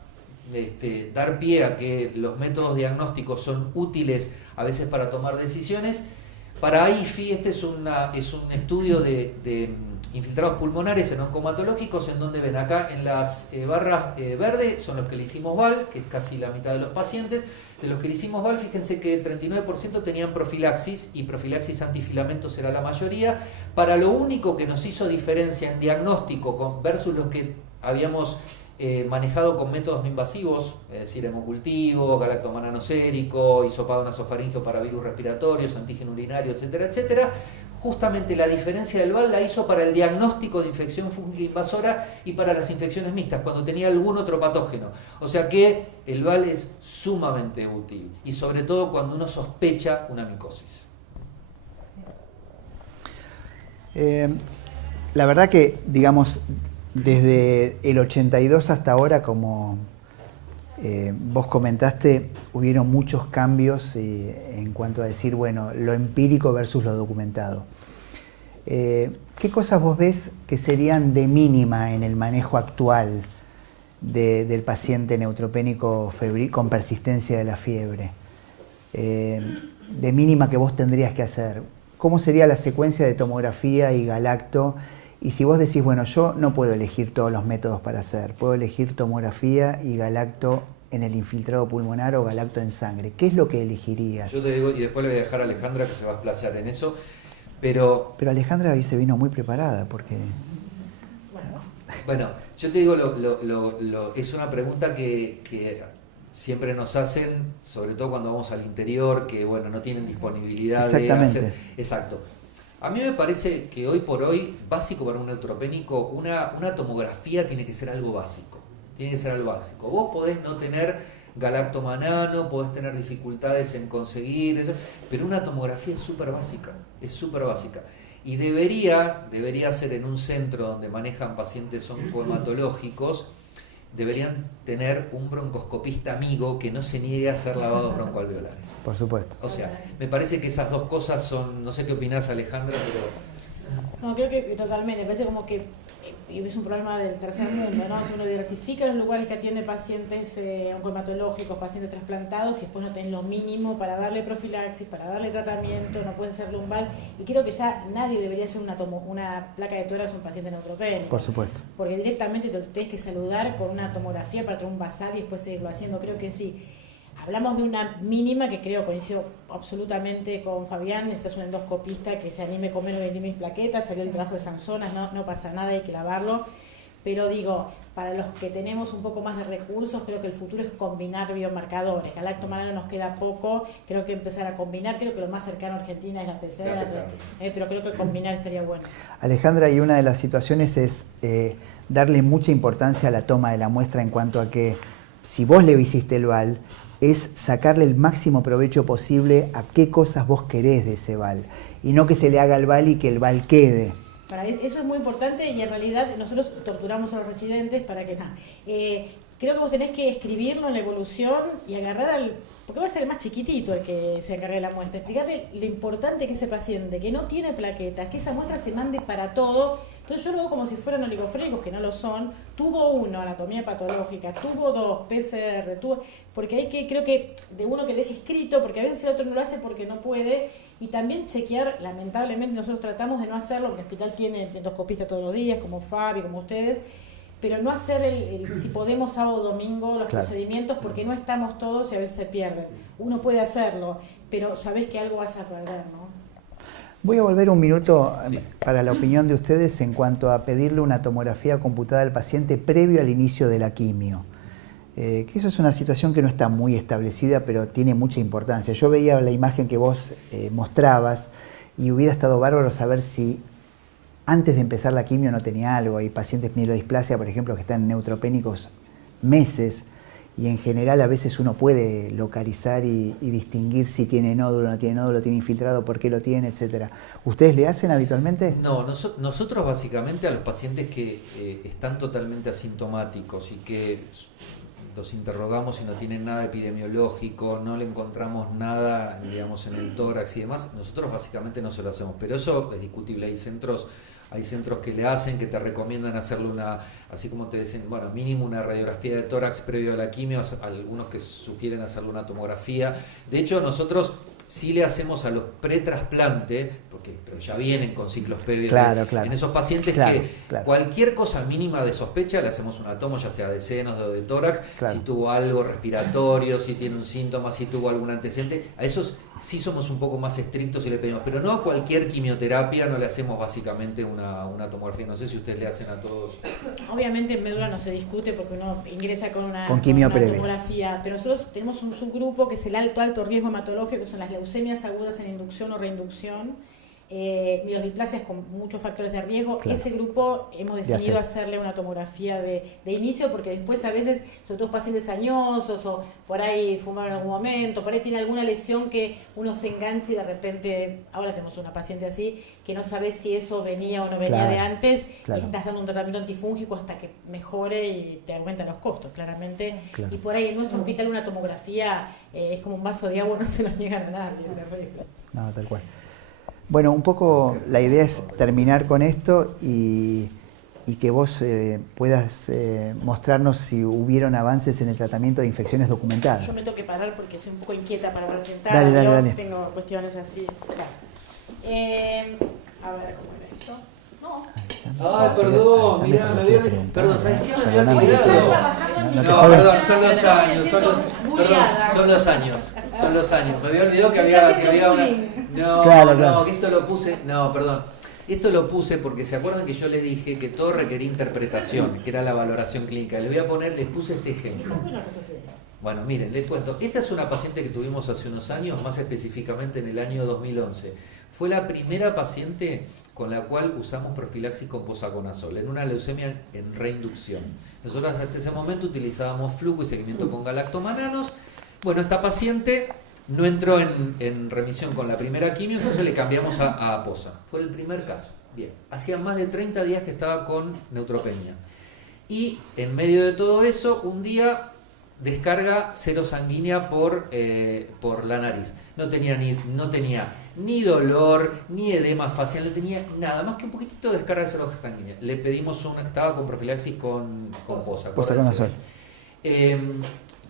dar pie a que los métodos diagnósticos son útiles a veces para tomar decisiones, para IFI este es un estudio de infiltrados pulmonares en oncomatológicos, en donde ven acá en las barras verdes son los que le hicimos VAL, que es casi la mitad de los pacientes. De los que le hicimos VAL, fíjense que 39% tenían profilaxis, y profilaxis antifilamentos era la mayoría. Para lo único que nos hizo diferencia en diagnóstico versus los que habíamos manejado con métodos no invasivos, es decir, hemocultivo, galactomanano sérico, hisopado nasofaringeo para virus respiratorios, antígeno urinario, etcétera, etcétera. Justamente la diferencia del VAL la hizo para el diagnóstico de infección fúngica invasora y para las infecciones mixtas, cuando tenía algún otro patógeno. O sea que el VAL es sumamente útil, y sobre todo cuando uno sospecha una micosis. La verdad que, digamos, desde el 82 hasta ahora, como vos comentaste, hubieron muchos cambios en cuanto a decir, bueno, lo empírico versus lo documentado. ¿Qué cosas vos ves que serían de mínima en el manejo actual del paciente neutropénico febril con persistencia de la fiebre? De mínima que vos tendrías que hacer. ¿Cómo sería la secuencia de tomografía y galacto? Y si vos decís, bueno, yo no puedo elegir todos los métodos para hacer, puedo elegir tomografía y galacto en el infiltrado pulmonar o galacto en sangre, ¿qué es lo que elegirías? Yo te digo, y después le voy a dejar a Alejandra que se va a explayar en eso, pero Alejandra hoy se vino muy preparada porque... Bueno, yo te digo, es una pregunta que siempre nos hacen, sobre todo cuando vamos al interior, que bueno, no tienen disponibilidad de hacer... Exacto. A mí me parece que hoy por hoy, básico para un neutropénico, una tomografía tiene que ser algo básico. Tiene que ser algo básico. Vos podés no tener galactomanano, podés tener dificultades en conseguir eso, pero una tomografía es súper básica. Es súper básica. Y debería ser en un centro donde manejan pacientes oncohematológicos, deberían tener un broncoscopista amigo que no se niegue a hacer lavados broncoalveolares. Por supuesto. O sea, me parece que esas dos cosas son, no sé qué opinás, Alejandra, pero... No, creo que totalmente, me parece como que es un problema del tercer mundo, ¿no? Si uno diversifica los lugares que atiende pacientes oncohematológicos, pacientes trasplantados, y después no tenés lo mínimo para darle profilaxis, para darle tratamiento, no puedes hacerle un VAL, y creo que ya nadie debería hacer una placa de tórax a un paciente neutropénico. Por supuesto. Porque directamente te tenés que saludar con una tomografía para tener un basal y después seguirlo haciendo. Creo que sí. Hablamos de una mínima que creo, coincido absolutamente con Fabián, necesitas un endoscopista que se anime con menos de 20.000 plaquetas, salió el trabajo de Samsonas, no pasa nada, hay que lavarlo. Pero digo, para los que tenemos un poco más de recursos, creo que el futuro es combinar biomarcadores. Galactomanano nos queda poco, creo que empezar a combinar, creo que lo más cercano a Argentina es la PCR, pero creo que combinar estaría bueno. Alejandra, y una de las situaciones es darle mucha importancia a la toma de la muestra en cuanto a que si vos le hiciste el VAL, es sacarle el máximo provecho posible a qué cosas vos querés de ese VAL, y no que se le haga el VAL y que el VAL quede. Eso es muy importante, y en realidad nosotros torturamos a los residentes para que... creo que vos tenés que escribirlo en la evolución y agarrar porque va a ser el más chiquitito el que se encargue de la muestra. Explicarle lo importante que ese paciente, que no tiene plaquetas, que esa muestra se mande para todo. Entonces yo lo hago como si fueran oligofrénicos, que no lo son. Tuvo 1, anatomía patológica, tuvo 2, PCR, porque hay que, creo que de uno que deje escrito, porque a veces el otro no lo hace porque no puede. Y también chequear, lamentablemente nosotros tratamos de no hacerlo, porque el hospital tiene endoscopista todos los días, como Fabi, como ustedes, pero no hacer si podemos sábado o domingo los procedimientos, porque no estamos todos y a veces se pierden. Uno puede hacerlo, pero sabés que algo vas a perder, ¿no? Voy a volver un minuto para la opinión de ustedes en cuanto a pedirle una tomografía computada al paciente previo al inicio de la quimio. Que eso es una situación que no está muy establecida, pero tiene mucha importancia. Yo veía la imagen que vos mostrabas y hubiera estado bárbaro saber si antes de empezar la quimio no tenía algo. Hay pacientes mielodisplasia, por ejemplo, que están neutropénicos meses, y en general a veces uno puede localizar y distinguir si tiene nódulo, no tiene nódulo, tiene infiltrado, por qué lo tiene, etcétera. ¿Ustedes le hacen habitualmente? No, nosotros básicamente a los pacientes que están totalmente asintomáticos y que los interrogamos y no tienen nada epidemiológico, no le encontramos nada, digamos, en el tórax y demás, nosotros básicamente no se lo hacemos, pero eso es discutible. Hay centros que le hacen, que te recomiendan hacerle así como te dicen, bueno, mínimo una radiografía de tórax previo a la quimio, algunos que sugieren hacerle una tomografía. De hecho, nosotros sí le hacemos a los pretrasplante, pero ya vienen con ciclos previos en esos pacientes cualquier cosa mínima de sospecha le hacemos una tomo, ya sea de senos o de tórax, si tuvo algo respiratorio, si tiene un síntoma, si tuvo algún antecedente. A esos sí somos un poco más estrictos y le pedimos, pero no a cualquier quimioterapia no le hacemos básicamente una tomografía. No sé si ustedes le hacen a todos. Obviamente en médula no se discute porque uno ingresa con una tomografía, pero nosotros tenemos un subgrupo que es el alto riesgo hematológico, que son las leucemias agudas en inducción o reinducción, mielodisplasias con muchos factores de riesgo. Ese grupo hemos definido hacerle una tomografía de inicio, porque después a veces, sobre todo pacientes añosos o por ahí fumaron en algún momento, por ahí tiene alguna lesión que uno se enganche y de repente, ahora tenemos una paciente así, que no sabe si eso venía o no venía de antes, y estás dando un tratamiento antifúngico hasta que mejore y te aumentan los costos, claramente. Y por ahí en nuestro hospital una tomografía es como un vaso de agua, no se lo niegan a nadie. No, tal cual. Bueno, un poco la idea es terminar con esto y que vos puedas mostrarnos si hubieron avances en el tratamiento de infecciones documentadas. Yo me tengo que parar porque soy un poco inquieta para hablar sentada. Dale. Tengo cuestiones así. A ver, ¿cómo era esto? No. Ay, perdón, mirá, me había... Perdón, ¿sabes qué? Me había olvidado. No, perdón, son los años. Son los años. Me había olvidado que había una... No, que esto lo puse... No, perdón. Esto lo puse porque se acuerdan que yo les dije que todo requería interpretación, que era la valoración clínica. Les puse este ejemplo. Bueno, miren, les cuento. Esta es una paciente que tuvimos hace unos años, más específicamente en el año 2011. Fue la primera paciente con la cual usamos profilaxis con posaconazol, en una leucemia en reinducción. Nosotros hasta ese momento utilizábamos flujo y seguimiento con galactomananos. Bueno, esta paciente no entró en remisión con la primera quimio, entonces le cambiamos a posa. Fue el primer caso. Bien, hacía más de 30 días que estaba con neutropenia. Y en medio de todo eso, un día descarga sero sanguínea por la nariz. No tenía ni dolor, ni edema facial, no tenía nada más que un poquitito de descarga de sero sanguínea. Le pedimos estaba con profilaxis con posaconazol.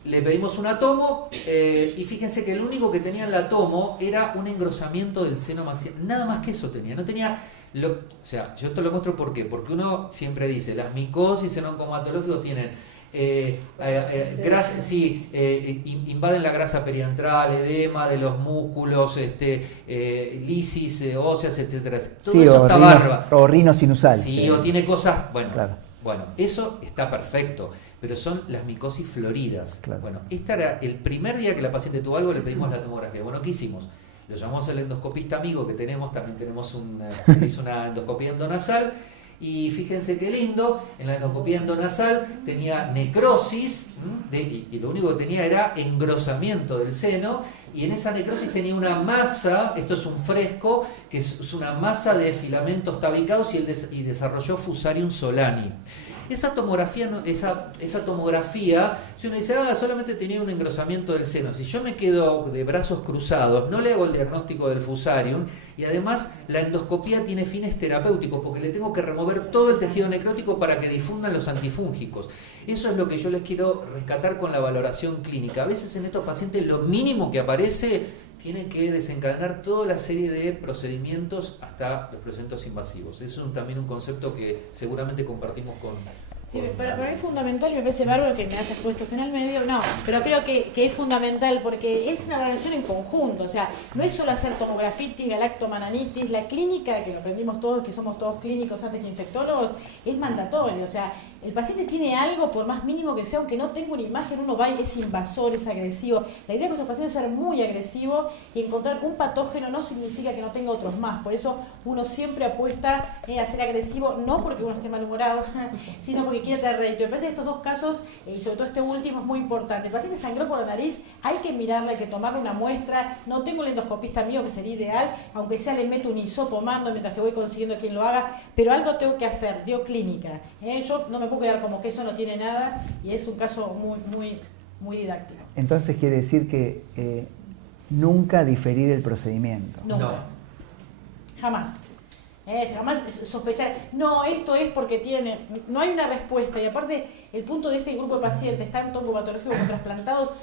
Le pedimos una tomo y fíjense que el único que tenía en la tomo era un engrosamiento del seno maxilar. Nada más que eso tenía. No tenía... o sea, yo esto lo muestro ¿por qué? Porque uno siempre dice, las micosis en oncomatológicos tienen invaden la grasa periantral, edema de los músculos, lisis óseas, etcétera. Todo eso está bárbaro. O rinosinusal. Sí, o tiene cosas... Bueno, eso está perfecto. Pero son las micosis floridas. Bueno, este era el primer día que la paciente tuvo algo, le pedimos la tomografía. Bueno, ¿qué hicimos? Lo llamamos al endoscopista amigo que tenemos, también tenemos hizo una endoscopía endonasal, y fíjense qué lindo, en la endoscopía endonasal tenía necrosis, y lo único que tenía era engrosamiento del seno, y en esa necrosis tenía una masa, esto es un fresco, que es una masa de filamentos tabicados, y desarrolló Fusarium solani. Esa tomografía, si uno dice, solamente tenía un engrosamiento del seno, si yo me quedo de brazos cruzados, no le hago el diagnóstico del Fusarium, y además la endoscopía tiene fines terapéuticos, porque le tengo que remover todo el tejido necrótico para que difundan los antifúngicos. Eso es lo que yo les quiero rescatar con la valoración clínica. A veces en estos pacientes lo mínimo que aparece tiene que desencadenar toda la serie de procedimientos hasta los procedimientos invasivos. Es también un concepto que seguramente compartimos con Sí, para mí es fundamental y me parece bárbaro que me hayas puesto usted en el medio, no, pero creo que es fundamental porque es una evaluación en conjunto, o sea, no es solo hacer tomografitis, galactomananitis, la clínica, que lo aprendimos todos, que somos todos clínicos antes que infectólogos, es mandatorio, o sea, el paciente tiene algo, por más mínimo que sea, aunque no tenga una imagen, uno va y es invasor, es agresivo. La idea de estos pacientes es ser muy agresivo y encontrar un patógeno no significa que no tenga otros más. Por eso uno siempre apuesta a ser agresivo, no porque uno esté malhumorado, sino porque quiere tener rédito. Me parece que estos dos casos, y sobre todo este último, es muy importante. El paciente sangró por la nariz, hay que mirarle, hay que tomarle una muestra. No tengo un endoscopista mío, que sería ideal, aunque sea le meto un hisopo mando mientras que voy consiguiendo quien lo haga, pero algo tengo que hacer, dio clínica. Yo no me puedo quedar como que eso no tiene nada y es un caso muy didáctico. Entonces quiere decir que nunca diferir el procedimiento. Nunca. No. Jamás. Jamás sospechar, no, esto es porque tiene, no hay una respuesta y aparte el punto de este grupo de pacientes, tanto oncopatológicos como trasplantados,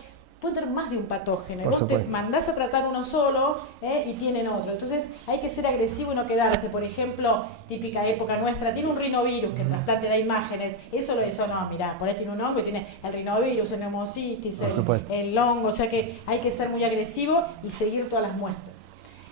puede tener más de un patógeno. Vos te mandás a tratar uno solo y tienen otro. Entonces hay que ser agresivo y no quedarse. Por ejemplo, típica época nuestra, tiene un rinovirus que en trasplante da imágenes. Eso no, mirá, por ahí tiene un hongo y tiene el rinovirus, el neumocistis, el hongo. O sea que hay que ser muy agresivo y seguir todas las muestras.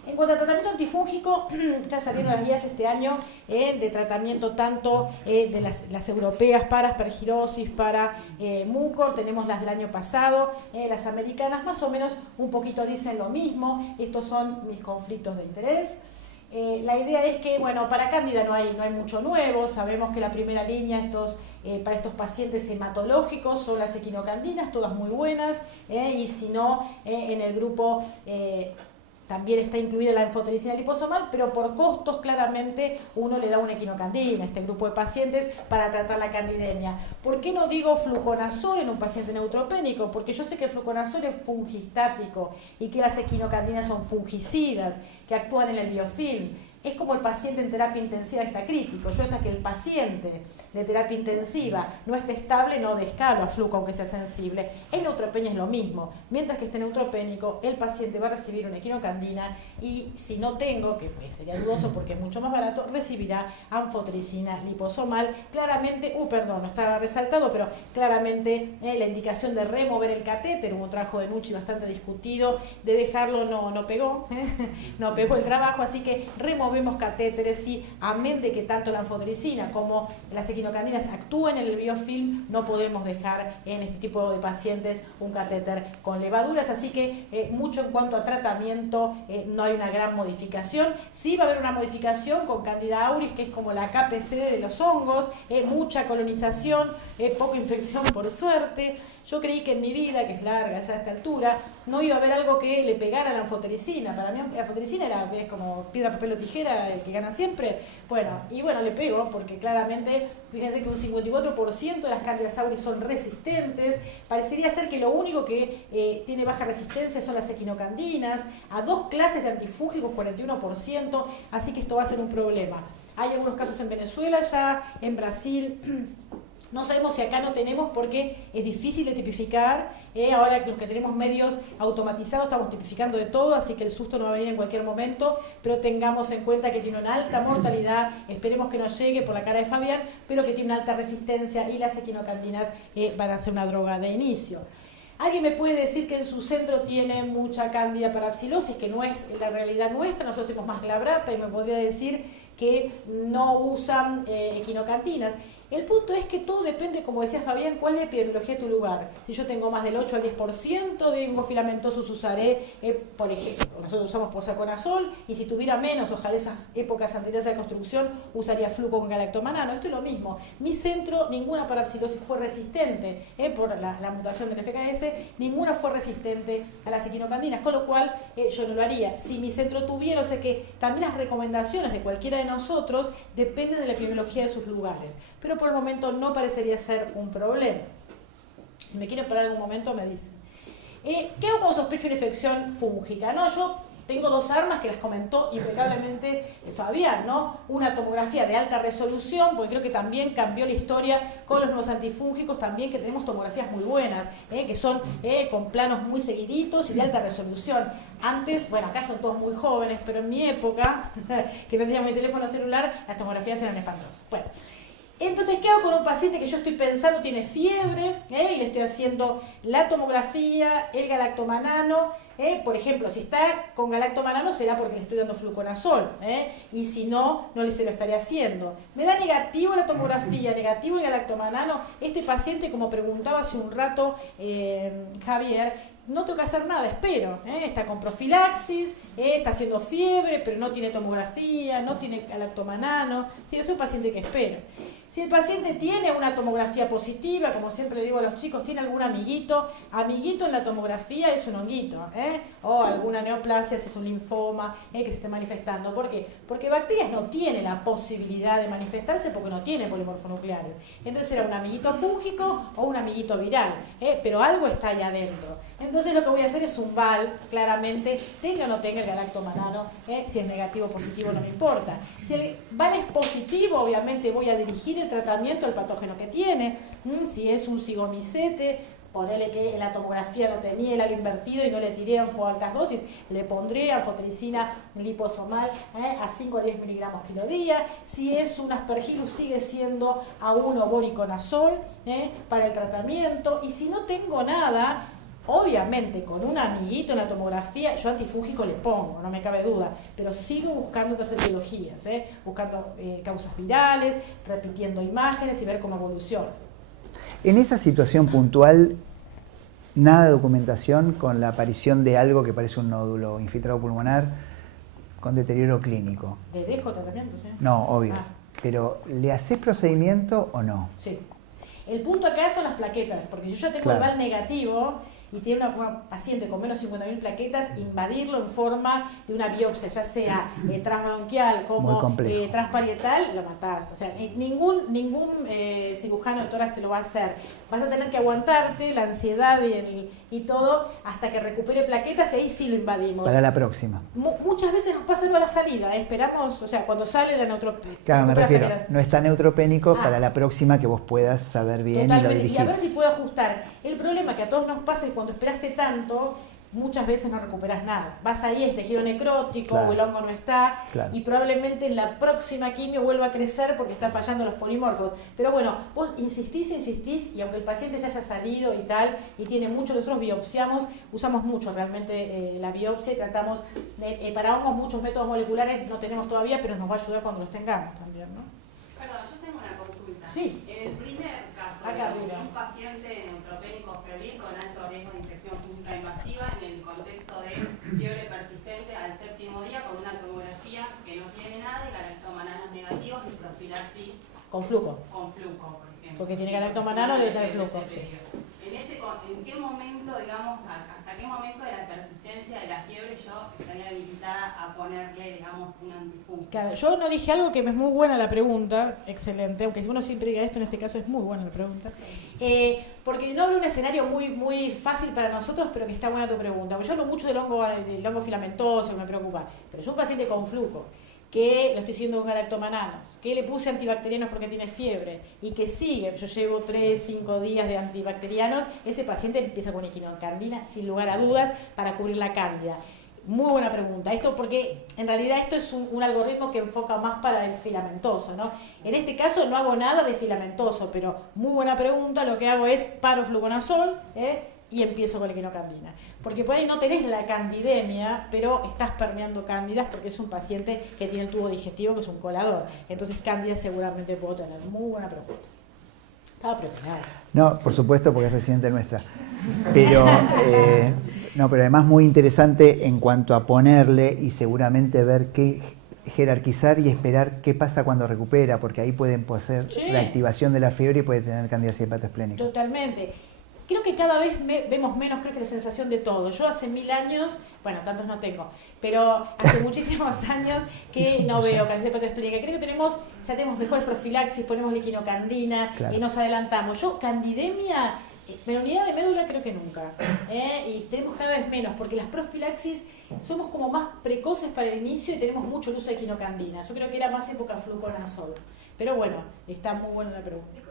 En cuanto a tratamiento antifúngico, ya salieron las guías este año de tratamiento tanto de las europeas para aspergilosis, para mucor, tenemos las del año pasado, las americanas más o menos un poquito dicen lo mismo, estos son mis conflictos de interés. La idea es que, bueno, para cándida no hay mucho nuevo, sabemos que la primera línea para estos pacientes hematológicos son las equinocandinas, todas muy buenas, y si no, en el grupo también está incluida la anfotericina liposomal, pero por costos claramente uno le da una equinocandina a este grupo de pacientes para tratar la candidemia. ¿Por qué no digo fluconazol en un paciente neutropénico? Porque yo sé que el fluconazol es fungistático y que las equinocandinas son fungicidas, que actúan en el biofilm. Es como el paciente en terapia intensiva está crítico. Yo hasta que el paciente de terapia intensiva no esté estable, no descalo a fluco aunque sea sensible. En neutropenia es lo mismo. Mientras que esté neutropénico, el paciente va a recibir una equinocandina y si no tengo, que sería dudoso porque es mucho más barato, recibirá anfotericina liposomal. Claramente, no estaba resaltado, pero claramente la indicación de remover el catéter, un trabajo de Nucci bastante discutido, de dejarlo no pegó, no pegó el trabajo, así que removemos catéteres y amén de que tanto la anfotericina como las equinocandinas actúen en el biofilm, no podemos dejar en este tipo de pacientes un catéter con levaduras, así que mucho en cuanto a tratamiento no hay una gran modificación. Sí va a haber una modificación con Candida auris, que es como la KPCD de los hongos, mucha colonización, poca infección por suerte. Yo creí que en mi vida, que es larga ya a esta altura, no iba a haber algo que le pegara a la anfotericina. Para mí la anfotericina es como piedra, papel o tijera, el que gana siempre. Bueno, le pego porque claramente, fíjense que un 54% de las Candidas auris son resistentes. Parecería ser que lo único que tiene baja resistencia son las equinocandinas. A 2 clases de antifúngicos, 41%, así que esto va a ser un problema. Hay algunos casos en Venezuela ya, en Brasil. No sabemos si acá no tenemos porque es difícil de tipificar. Ahora los que tenemos medios automatizados estamos tipificando de todo, así que el susto no va a venir en cualquier momento, pero tengamos en cuenta que tiene una alta mortalidad, esperemos que no llegue por la cara de Fabián, pero que tiene una alta resistencia y las equinocandinas van a ser una droga de inicio. ¿Alguien me puede decir que en su centro tiene mucha cándida parapsilosis, que no es la realidad nuestra? Nosotros tenemos más glabrata y me podría decir que no usan equinocandinas. El punto es que todo depende, como decía Fabián, cuál es la epidemiología de tu lugar. Si yo tengo más del 8 al 10% de hongos filamentosos, usaré, por ejemplo, nosotros usamos posaconazol, y si tuviera menos, ojalá esas épocas anteriores a la construcción, usaría fluco con galactomanano. Esto es lo mismo. Mi centro, ninguna parapsilosis fue resistente por la mutación del FKS, ninguna fue resistente a las equinocandinas, con lo cual yo no lo haría. Si mi centro tuviera, o sea que también las recomendaciones de cualquiera de nosotros dependen de la epidemiología de sus lugares. Pero por el momento no parecería ser un problema. Si me quieren parar en algún momento me dicen. ¿Qué hago cuando sospecho una infección fúngica? No, yo tengo 2 armas que las comentó impecablemente Fabián, ¿no? Una tomografía de alta resolución, porque creo que también cambió la historia con los nuevos antifúngicos, también que tenemos tomografías muy buenas, que son con planos muy seguiditos y de alta resolución. Antes, bueno, acá son todos muy jóvenes, pero en mi época, que no tenía mi teléfono celular, las tomografías eran espantosas. Bueno. Entonces, ¿qué hago con un paciente que yo estoy pensando tiene fiebre y le estoy haciendo la tomografía, el galactomanano? Por ejemplo, si está con galactomanano será porque le estoy dando fluconazol, y si no, no se lo estaré haciendo. Me da negativo la tomografía, negativo el galactomanano. Este paciente, como preguntaba hace un rato Javier, no tengo que hacer nada, espero. Está con profilaxis, está haciendo fiebre, pero no tiene tomografía, no tiene galactomanano. Sí, es un paciente que espero. Si el paciente tiene una tomografía positiva, como siempre le digo a los chicos, tiene algún amiguito en la tomografía es un honguito, o alguna neoplasia, si es un linfoma que se esté manifestando. ¿Por qué? Porque bacterias no tienen la posibilidad de manifestarse porque no tiene polimorfonucleares. Entonces era un amiguito fúngico o un amiguito viral, pero algo está ahí adentro. Entonces lo que voy a hacer es un VAL, claramente, tenga o no tenga el galactomanano, si es negativo o positivo no me importa. Si el VAL es positivo, obviamente voy a dirigir el tratamiento al patógeno que tiene. Si es un zigomicete, ponele que en la tomografía no tenía el halo invertido y no le tiré anfo a altas dosis, le pondré anfotericina liposomal a 5 a 10 miligramos kilodía. Si es un aspergillus, sigue siendo A1 boriconazol para el tratamiento. Y si no tengo nada, obviamente con un amiguito en la tomografía, yo antifúngico le pongo, no me cabe duda, pero sigo buscando otras etiologías, buscando causas virales, repitiendo imágenes y ver cómo evoluciona. En esa situación puntual, nada de documentación con la aparición de algo que parece un nódulo infiltrado pulmonar con deterioro clínico. ¿Le dejo tratamiento? ¿Sí? No, obvio. Pero, ¿le haces procedimiento o no? Sí. El punto acá son las plaquetas, porque si yo ya tengo el VAL negativo y tiene una paciente con menos de 50.000 plaquetas, invadirlo en forma de una biopsia, ya sea transbronquial como transparietal, lo matás. O sea, ningún cirujano de tórax te lo va a hacer. Vas a tener que aguantarte la ansiedad y todo hasta que recupere plaquetas y ahí sí lo invadimos. Para la próxima. Muchas veces nos pasa no a la salida, esperamos, o sea, cuando sale la neutropenia. Claro, me refiero, no está neutropénico para la próxima que vos puedas saber bien. Totalmente, y lo dirigís. Y a ver si puedo ajustar. El problema que a todos nos pasa es cuando esperaste tanto, muchas veces no recuperas nada. Vas ahí, es tejido necrótico, o el hongo no está, y probablemente en la próxima quimio vuelva a crecer porque está fallando los polimorfos. Pero bueno, vos insistís, y aunque el paciente ya haya salido y tal, y tiene mucho, nosotros biopsiamos, usamos mucho realmente la biopsia y tratamos de, para hongos muchos métodos moleculares no tenemos todavía, pero nos va a ayudar cuando los tengamos también, ¿no? Perdón, yo tengo una consulta. Sí. En el primer caso, un paciente neutropénico febril con alto riesgo de infección fúngica invasiva en el contexto de fiebre persistente al 7º día con una tomografía que no tiene nada y galactomananos negativos y profilaxis con fluco. Con fluco, por ejemplo. Porque tiene galactomanano y debe tener fluco. Sí. ¿En qué momento, digamos, hasta qué momento de la persistencia de la fiebre yo estaría habilitada a ponerle, digamos, un antifúngico? Claro, yo no dije algo que me es muy buena la pregunta, excelente, aunque si uno siempre diga esto, en este caso es muy buena la pregunta. Porque no hablo de un escenario muy fácil para nosotros, pero que está buena tu pregunta. Porque yo hablo mucho del hongo filamentoso, que me preocupa, pero es un paciente con fluco, que lo estoy haciendo con galactomananos, que le puse antibacterianos porque tiene fiebre y que sigue, yo llevo 3-5 días de antibacterianos, ese paciente empieza con equinocandina sin lugar a dudas para cubrir la cándida. Muy buena pregunta. Esto porque en realidad esto es un algoritmo que enfoca más para el filamentoso, ¿no? En este caso no hago nada de filamentoso, pero muy buena pregunta. Lo que hago es paro fluconazol y empiezo con la equinocandina. Porque por ahí no tenés la candidemia, pero estás permeando cándidas porque es un paciente que tiene un tubo digestivo que es un colador. Entonces cándidas seguramente puedo tener. Muy buena pregunta. Estaba preparada. No, por supuesto, porque es residente nuestra. Pero, pero además muy interesante en cuanto a ponerle y seguramente ver qué jerarquizar y esperar qué pasa cuando recupera, porque ahí pueden hacer reactivación de la fiebre y puede tener candidacia hepatoesplénica. Totalmente. Creo que cada vez vemos menos, creo que la sensación de todo. Yo hace 1000 años, bueno, tantos no tengo, pero hace muchísimos años que no veo candidacia hepatoesplénica. Creo que ya tenemos mejores profilaxis, ponemos liquinocandina y nos adelantamos. Yo, candidemia, unidad de médula creo que nunca. Y tenemos cada vez menos, porque las profilaxis somos como más precoces para el inicio y tenemos mucho el uso de liquinocandina. Yo creo que era más época fluconazol. Pero bueno, está muy buena la pregunta.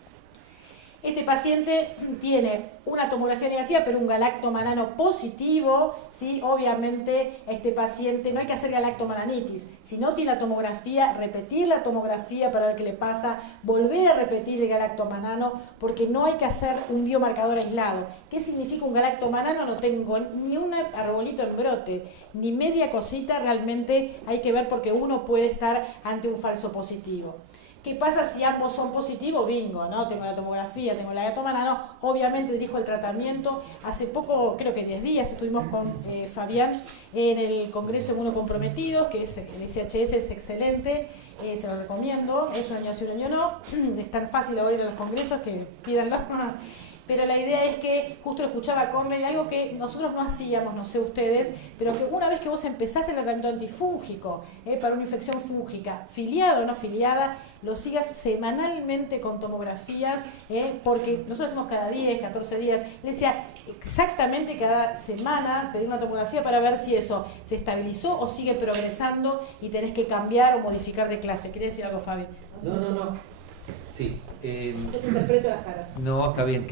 Este paciente tiene una tomografía negativa, pero un galactomanano positivo, ¿sí? Obviamente este paciente no hay que hacer galactomananitis. Si no tiene la tomografía, repetir la tomografía para ver qué le pasa, volver a repetir el galactomanano, porque no hay que hacer un biomarcador aislado. ¿Qué significa un galactomanano? No tengo ni un arbolito en brote, ni media cosita, realmente hay que ver porque uno puede estar ante un falso positivo. ¿Qué pasa si ambos son positivos? Bingo, ¿no? Tengo la tomografía, tengo el galactomanano, obviamente dijo el tratamiento. Hace poco, creo que 10 días, estuvimos con Fabián en el Congreso Inmunocomprometidos, que es el ICHS, es excelente, se lo recomiendo, es un año sí, un año no, es tan fácil ahora ir a los congresos que pídanlo. Pero la idea es que, justo lo escuchaba Cornel, algo que nosotros no hacíamos, no sé ustedes, pero que una vez que vos empezaste el tratamiento antifúngico para una infección fúngica, filiada o no filiada, lo sigas semanalmente con tomografías, porque nosotros hacemos cada 10, 14 días. Le decía, exactamente cada semana pedir una tomografía para ver si eso se estabilizó o sigue progresando y tenés que cambiar o modificar de clase. ¿Querés decir algo, Fabi? No. Sí. Yo te interpreto las caras. No, está bien.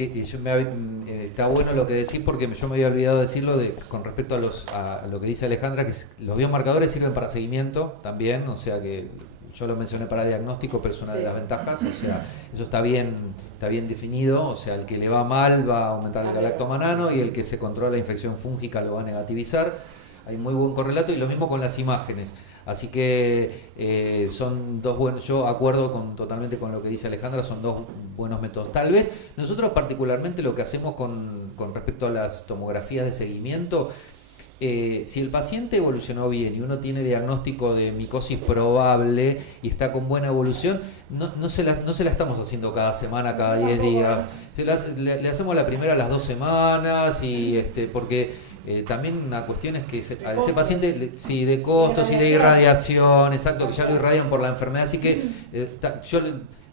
Está bueno lo que decís porque yo me había olvidado decirlo con respecto a lo que dice Alejandra, que los biomarcadores sirven para seguimiento también, o sea que yo lo mencioné para diagnóstico, pero es una de las ventajas, o sea, eso está bien definido, o sea, el que le va mal va a aumentar el galactomanano y el que se controla la infección fúngica lo va a negativizar. Hay muy buen correlato y lo mismo con las imágenes. Así que son dos buenos, yo acuerdo totalmente con lo que dice Alejandra, son dos buenos métodos. Tal vez nosotros particularmente lo que hacemos con respecto a las tomografías de seguimiento, si el paciente evolucionó bien y uno tiene diagnóstico de micosis probable y está con buena evolución, no se la estamos haciendo cada semana, cada 10 días. Le hacemos la primera a las 2 semanas y porque también una cuestión es que a ese paciente, de costos y de irradiación, exacto, que ya lo irradian por la enfermedad, así que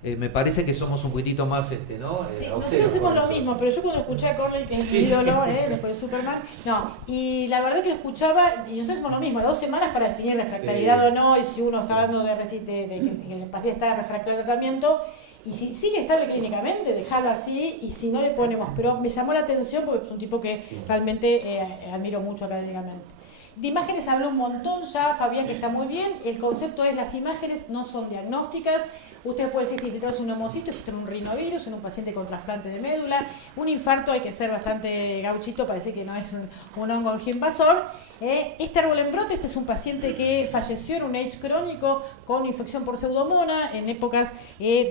me parece que somos un poquitito más, ¿no? Sí, nosotros hacemos lo mismo, pero yo cuando escuché a Cornel, que es mi ídolo, después de Superman, no, y la verdad que lo escuchaba, y nosotros hacemos lo mismo, 2 semanas para definir refractariedad o no, y si uno está hablando de que el paciente está refractario al tratamiento, y si sigue estable clínicamente, dejarlo así, y si no le ponemos, pero me llamó la atención porque es un tipo que realmente admiro mucho académicamente. De imágenes habló un montón ya, Fabián, que está muy bien. El concepto es, las imágenes no son diagnósticas. Usted puede decir que infiltrarse un homocisto, si tiene un rinovirus, en un paciente con trasplante de médula. Un infarto hay que ser bastante gauchito, parece que no es un hongo angioinvasor. Este árbol en brote, este es un paciente que falleció en un AIDS crónico con infección por pseudomonas en épocas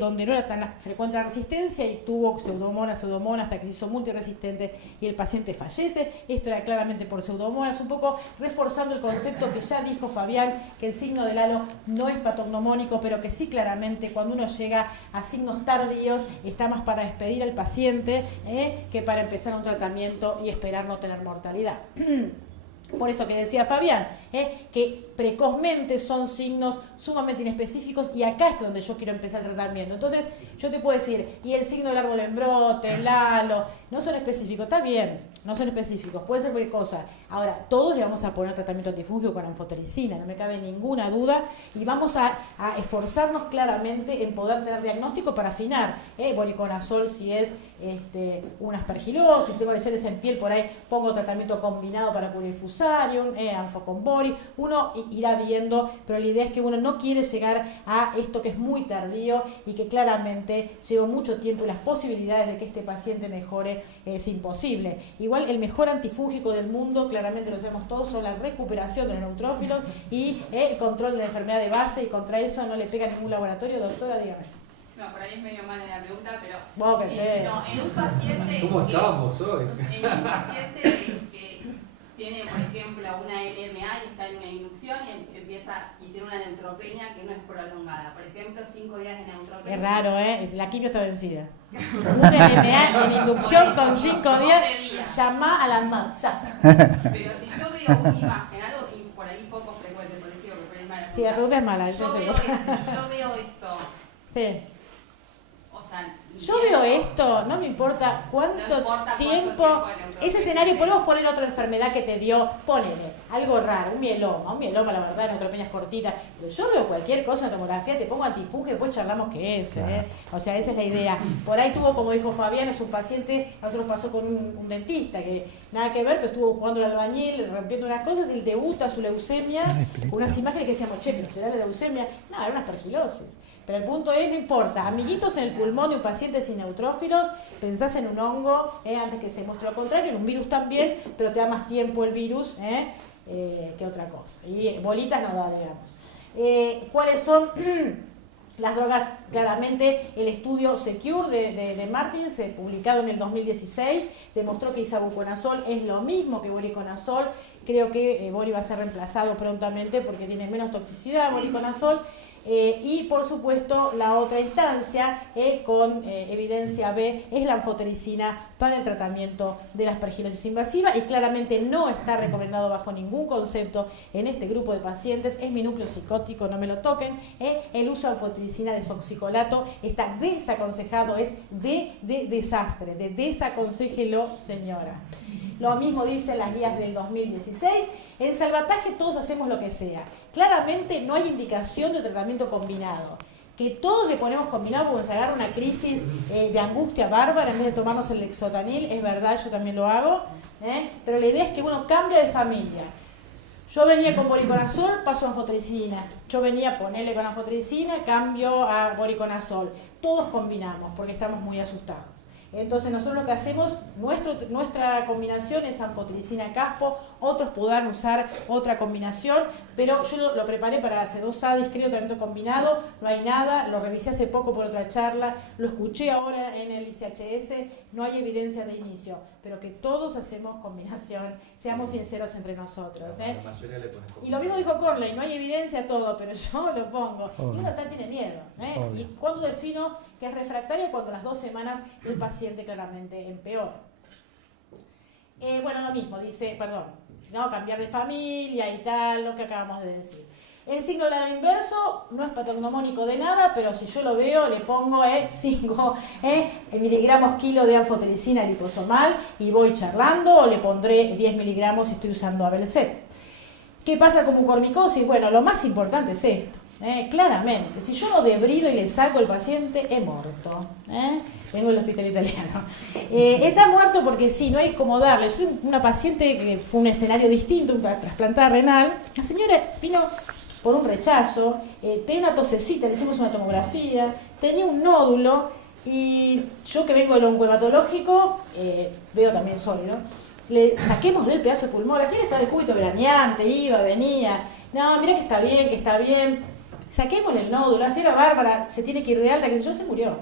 donde no era tan frecuente la resistencia y tuvo pseudomonas hasta que se hizo multiresistente y el paciente fallece. Esto era claramente por pseudomonas, un poco reforzando el concepto que ya dijo Fabián, que el signo del halo no es patognomónico, pero que sí claramente cuando uno llega a signos tardíos está más para despedir al paciente que para empezar un tratamiento y esperar no tener mortalidad. Por esto que decía Fabián, que precozmente son signos sumamente inespecíficos y acá es donde yo quiero empezar el tratamiento. Entonces yo te puedo decir, y el signo del árbol en brote, el halo, no son específicos, está bien, no son específicos, puede ser cualquier cosa. Ahora, todos le vamos a poner tratamiento antifúngico con anfotericina, no me cabe ninguna duda, y vamos a esforzarnos claramente en poder tener diagnóstico para afinar. Voriconazol si es una aspergilosis, tengo lesiones en piel, por ahí pongo tratamiento combinado para cubrir fusarium, anfoconbori, uno irá viendo, pero la idea es que uno no quiere llegar a esto que es muy tardío y que claramente lleva mucho tiempo y las posibilidades de que este paciente mejore es imposible. Igual el mejor antifúngico del mundo, claramente lo sabemos todos, son la recuperación de los neutrófilos y el control de la enfermedad de base, y contra eso no le pega ningún laboratorio. Doctora, dígame. No, por ahí es medio mala la pregunta, pero vos que sé. no, en un paciente ¿Cómo estábamos hoy? En un paciente que tiene, por ejemplo, una LMA y está en una inducción y tiene una neutropenia que no es prolongada. Por ejemplo, 5 días de neutropenia. Es raro, la quimio está vencida. Una LMA en inducción con 5 días, llama a la ANMAT, ya. Pero si yo veo una imagen, algo y por ahí poco frecuente, por decirlo que por ahí es mala. Sí, la pregunta es mala. Yo veo esto. Sí. O sea, Yo veo esto, no me importa cuánto tiempo, ese escenario, podemos poner otra enfermedad que te dio, ponele, algo raro, un mieloma la verdad, neutropenias cortitas, pero yo veo cualquier cosa en tomografía, te pongo antifugio y después charlamos qué es, o sea, esa es la idea. Por ahí tuvo, como dijo Fabián, es un paciente, a nosotros pasó con un dentista, que nada que ver, pero estuvo jugando al albañil, rompiendo unas cosas, y él debuta su leucemia, unas imágenes que decíamos, che, pero ¿será la leucemia? No, era una aspergilosis. Pero el punto es, no importa, amiguitos en el pulmón de un paciente sin neutrófilos, pensás en un hongo, antes que se muestre lo contrario, en un virus también, pero te da más tiempo el virus que otra cosa. Y bolitas no da, digamos. ¿Cuáles son las drogas? Claramente el estudio Secure de Martins, publicado en el 2016, demostró que isavuconazol es lo mismo que voriconazol. Creo que bori va a ser reemplazado prontamente porque tiene menos toxicidad voriconazol. Y por supuesto la otra instancia con evidencia B es la anfotericina para el tratamiento de la aspergilosis invasiva, y claramente no está recomendado bajo ningún concepto en este grupo de pacientes. Es mi núcleo psicótico, no me lo toquen. El uso de anfotericina desoxicolato está desaconsejado, es de desastre, de desaconsejelo, señora. Lo mismo dicen las guías del 2016. En salvataje todos hacemos lo que sea. Claramente no hay indicación de tratamiento combinado. Que todos le ponemos combinado porque se agarra una crisis de angustia bárbara en vez de tomarnos el lexotanil, es verdad, yo también lo hago, pero la idea es que uno cambia de familia. Yo venía con voriconazol, paso a anfotericina. Yo venía a ponerle con anfotericina, cambio a voriconazol. Todos combinamos porque estamos muy asustados. Entonces nosotros lo que hacemos, nuestra combinación es anfotericina caspo, otros podrán usar otra combinación, pero yo lo preparé para C2A, discreto, tratamiento combinado, no hay nada, lo revisé hace poco por otra charla, lo escuché ahora en el ICHS, no hay evidencia de inicio, pero que todos hacemos combinación, seamos sinceros entre nosotros. Y lo mismo dijo Corley, no hay evidencia todo, pero yo lo pongo. Y uno tiene miedo. ¿Y cuándo defino que es refractario? Cuando a las 2 semanas el paciente claramente empeora. Bueno, lo mismo, dice, perdón, no, cambiar de familia y tal, lo que acabamos de decir. El signo de la inverso no es patognomónico de nada, pero si yo lo veo le pongo 5 miligramos kilo de anfotericina liposomal y voy charlando, o le pondré 10 miligramos si estoy usando Abelset. ¿Qué pasa con mucormicosis? Bueno, lo más importante es esto. Claramente, si yo no debrido y le saco el paciente, he muerto. Vengo del hospital italiano. Está muerto porque sí, no hay como darle. Yo soy una paciente que fue un escenario distinto, una trasplantada renal. La señora vino por un rechazo, tenía una tosecita, le hicimos una tomografía, tenía un nódulo, y yo que vengo del oncohematológico, veo también sólido, saquémosle el pedazo de pulmón. La señora estaba de cúbito veraneante, iba, venía. No, mira que está bien. Saquémosle el nódulo. La señora Bárbara se tiene que ir de alta, que yo se murió.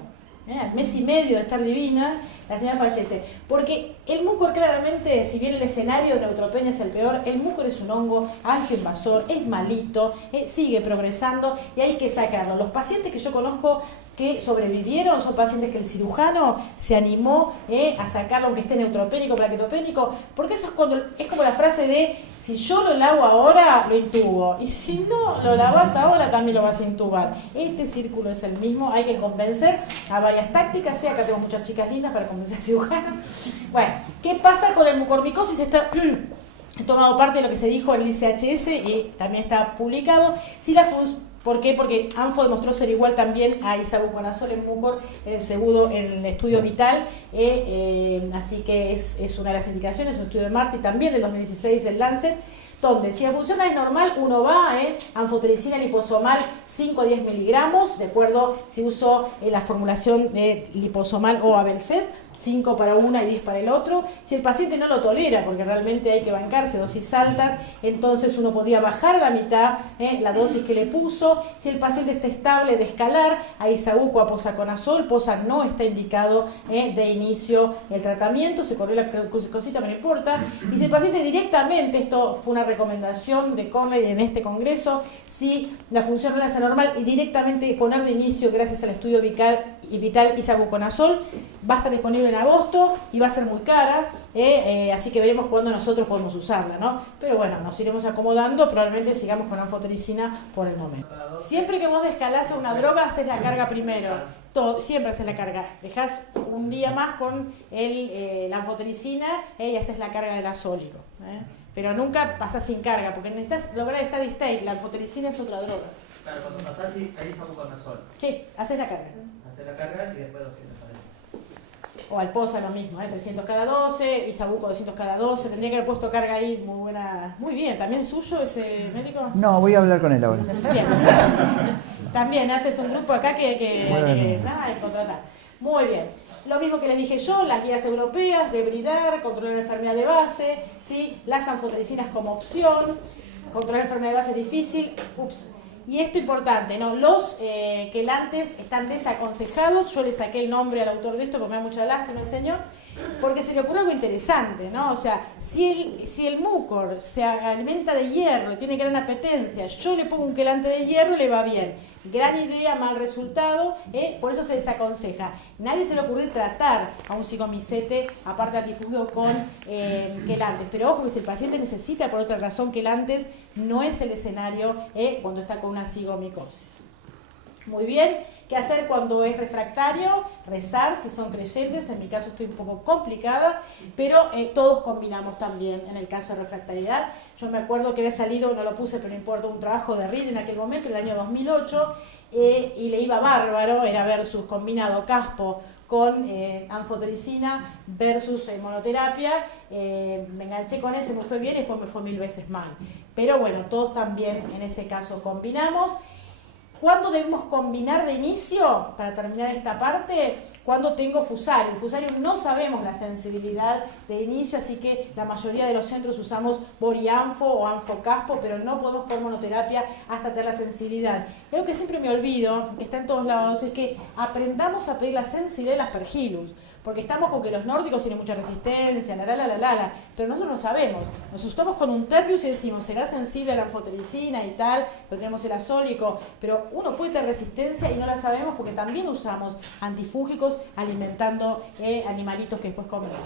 Al mes y medio de estar divina, la señora fallece. Porque el mucor claramente, si bien el escenario de neutropenia es el peor, el mucor es un hongo angioinvasor, es malito, sigue progresando y hay que sacarlo. Los pacientes que yo conozco que sobrevivieron son pacientes que el cirujano se animó a sacarlo aunque esté neutropénico, plaquetopénico, porque eso es como la frase de: si yo lo lavo ahora, lo intubo, y si no lo lavas ahora, también lo vas a intubar. Este círculo es el mismo, hay que convencer a varias tácticas, acá tengo muchas chicas lindas para convencer al cirujano. Bueno, ¿qué pasa con el mucormicosis? He tomado parte de lo que se dijo en el ICHS y también está publicado. ¿Por qué? Porque ANFO demostró ser igual también a isavuconazol en mucor, en el estudio vital, así que es una de las indicaciones, un estudio de Martin también del 2016 del Lancet, donde si la función es normal, uno va anfotericina liposomal 5 a 10 miligramos, de acuerdo si uso la formulación de liposomal o Abelset, 5 para una y 10 para el otro. Si el paciente no lo tolera, porque realmente hay que bancarse dosis altas, entonces uno podría bajar a la mitad la dosis que le puso. Si el paciente está estable, de escalar a isavuco, a posaconazol. Posa no está indicado de inicio el tratamiento, se corrió la cosita, pero no importa. Y si el paciente directamente, esto fue una recomendación de Conley en este congreso, si la función renal es anormal, y directamente poner de inicio, gracias al estudio vital isavuconazol, va a estar disponible en agosto y va a ser muy cara, así que veremos cuándo nosotros podemos usarla, ¿no? Pero bueno, nos iremos acomodando, probablemente sigamos con anfotericina por el momento. Siempre que vos descalás a una droga, haces la carga primero. siempre haces la carga. Dejás un día más con la anfotericina y haces la carga del azólico. Pero nunca pasás sin carga, porque necesitas lograr steady state. La anfotericina es otra droga. Claro, cuando pasás ahí sabuconazol. Sí, haces la carga. Haces la carga y después 240. O Alposa lo mismo, 300 cada 12, Isabuco 200 cada 12. Tendría que haber puesto carga ahí, muy buena. Muy bien, ¿también es suyo ese médico? No, voy a hablar con él ahora. Bien. También haces un grupo acá que nada, hay que contratar. Muy bien. Lo mismo que les dije yo, las guías europeas, debridar, controlar la enfermedad de base, ¿sí? Las anfotericinas como opción, controlar la enfermedad de base es difícil. Y esto importante, ¿no? Los quelantes están desaconsejados. Yo le saqué el nombre al autor de esto porque me da mucha lástima el señor, porque se le ocurre algo interesante, ¿no? O sea, si el mucor se alimenta de hierro y tiene gran apetencia, yo le pongo un quelante de hierro y le va bien. Gran idea, mal resultado, por eso se desaconseja. Nadie se le ocurre tratar a un zigomicete, aparte de antifúngico, con quelantes. Pero ojo que si el paciente necesita por otra razón quelantes, no es el escenario cuando está con una zigomicosis. Muy bien. ¿Qué hacer cuando es refractario? Rezar, si son creyentes. En mi caso estoy un poco complicada, pero todos combinamos también en el caso de refractariedad. Yo me acuerdo que había salido, no lo puse, pero no importa, un trabajo de Reed en aquel momento, en el año 2008, y le iba bárbaro, era versus combinado caspo con anfotericina versus monoterapia. Me enganché con ese, me fue bien y después me fue 1000 veces mal. Pero bueno, todos también en ese caso combinamos. ¿Cuándo debemos combinar de inicio? Para terminar esta parte, cuando tengo fusarium. Fusarium no sabemos la sensibilidad de inicio, así que la mayoría de los centros usamos borianfo o anfocaspo, pero no podemos por monoterapia hasta tener la sensibilidad. Y algo que siempre me olvido, que está en todos lados, es que aprendamos a pedir la sensibilidad de las aspergillus. Porque estamos con que los nórdicos tienen mucha resistencia, pero nosotros no sabemos. Nos asustamos con un terbius y decimos, será sensible a la anfotericina y tal, pero tenemos el azólico, pero uno puede tener resistencia y no la sabemos porque también usamos antifúngicos alimentando animalitos que después comemos.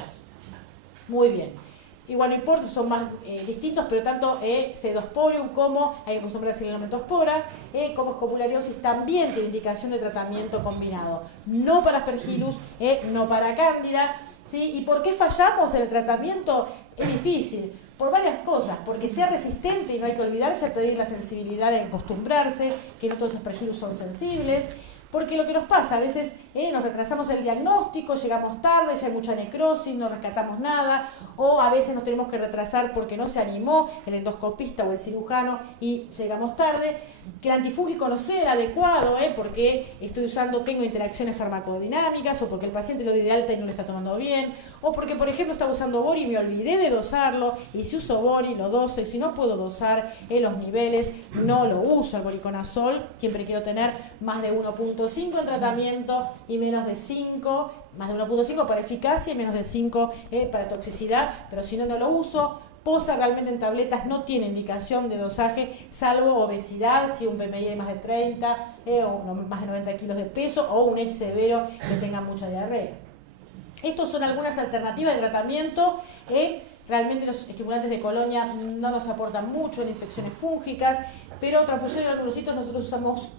Muy bien. Igual no importa, son más distintos, pero tanto Pseudosporium como, hay que acostumbrarse a la Leptospora, como Escopulariosis también tiene indicación de tratamiento combinado. No para Aspergillus, no para Cándida. ¿Sí? ¿Y por qué fallamos en el tratamiento? Es difícil, por varias cosas, porque sea resistente y no hay que olvidarse de pedir la sensibilidad de acostumbrarse, que no todos los Aspergillus son sensibles. Porque lo que nos pasa, a veces nos retrasamos el diagnóstico, llegamos tarde, ya hay mucha necrosis, no rescatamos nada, o a veces nos tenemos que retrasar porque no se animó el endoscopista o el cirujano y llegamos tarde. Que el antifúngico no sea el adecuado, porque tengo interacciones farmacodinámicas, o porque el paciente lo di de alta y no lo está tomando bien, o porque, por ejemplo, estaba usando bori y me olvidé de dosarlo, y si uso bori lo doso, y si no puedo dosar los niveles, no lo uso, el voriconazol. Siempre quiero tener más de 1.5 en tratamiento y menos de 5, más de 1.5 para eficacia y menos de 5 para toxicidad, pero si no, no lo uso. Posa realmente en tabletas no tiene indicación de dosaje, salvo obesidad, si un PMI de más de 30 o más de 90 kilos de peso, o un H severo que tenga mucha diarrea. Estos son algunas alternativas de tratamiento. Realmente los estimulantes de colonia no nos aportan mucho en infecciones fúngicas, pero transfusión de granulocitos nosotros usamos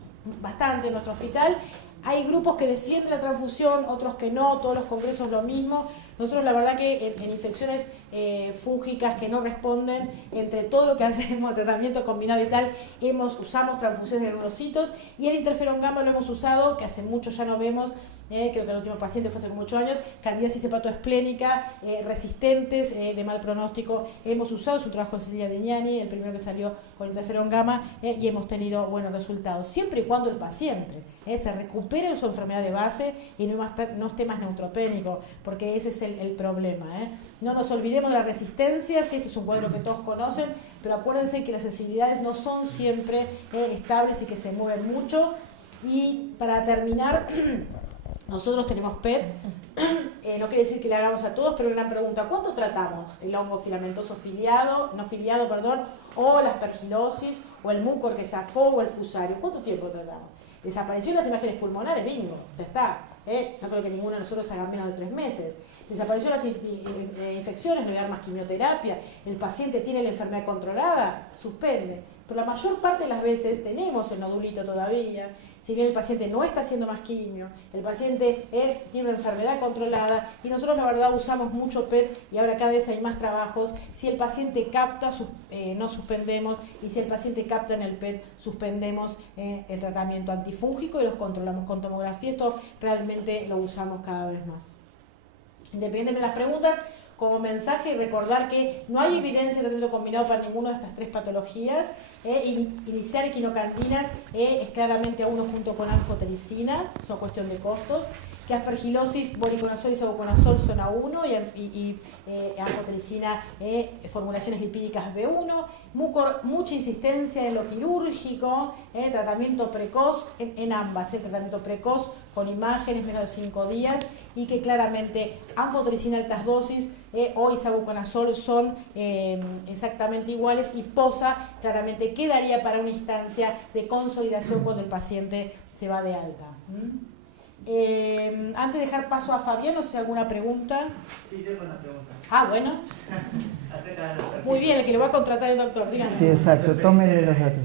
bastante en nuestro hospital. Hay grupos que defienden la transfusión, otros que no, todos los congresos lo mismo. Nosotros la verdad que en infecciones fúngicas que no responden, entre todo lo que hacemos, el tratamiento combinado y tal, usamos transfusiones de granulocitos, y el interferón gamma lo hemos usado, que hace mucho ya no vemos. Creo que el último paciente fue hace como 8 años, candidiasis hepatoesplénica, resistentes, de mal pronóstico. Hemos usado su trabajo de Cecilia Degnani, el primero que salió con interferón gamma, y hemos tenido buenos resultados, siempre y cuando el paciente se recupere de su enfermedad de base y no esté más neutropénico, porque ese es el problema. No nos olvidemos de la resistencia, sí, esto es un cuadro que todos conocen, pero acuérdense que las sensibilidades no son siempre estables y que se mueven mucho. Y para terminar, nosotros tenemos PET, no quiere decir que le hagamos a todos, pero una gran pregunta: ¿cuánto tratamos el hongo filamentoso o la aspergilosis, o el mucor que zafó, o el fusarium? ¿Cuánto tiempo tratamos? Desapareció las imágenes pulmonares, bingo, ya está. No creo que ninguno de nosotros haga menos de 3 meses. Desapareció las infecciones, no hay que dar más quimioterapia, el paciente tiene la enfermedad controlada, suspende. pero la mayor parte de las veces tenemos el nodulito todavía. Si bien el paciente no está haciendo más quimio, el paciente tiene una enfermedad controlada y nosotros la verdad usamos mucho PET y ahora cada vez hay más trabajos. Si el paciente capta, no suspendemos, y si el paciente capta en el PET, suspendemos el tratamiento antifúngico y los controlamos con tomografía. Esto realmente lo usamos cada vez más. Independientemente de las preguntas, como mensaje, recordar que no hay evidencia de tratamiento combinado para ninguna de estas tres patologías. Iniciar equinocandinas es claramente a uno junto con anfotericina, es una cuestión de costos. Que aspergilosis, voriconazol y sabuconazol son A1 y anfotericina formulaciones lipídicas B1. Mucor, mucha insistencia en lo quirúrgico, tratamiento precoz en ambas, tratamiento precoz con imágenes menos de 5 días, y que claramente anfotericina altas dosis o isavuconazol son exactamente iguales, y POSA claramente quedaría para una instancia de consolidación cuando el paciente se va de alta. Antes de dejar paso a Fabián, no sé si alguna pregunta. Sí, tengo una pregunta. Ah, bueno. Acerca de los perfiles. Muy bien, el que lo va a contratar el doctor, díganme. Sí, exacto, tómenle los datos.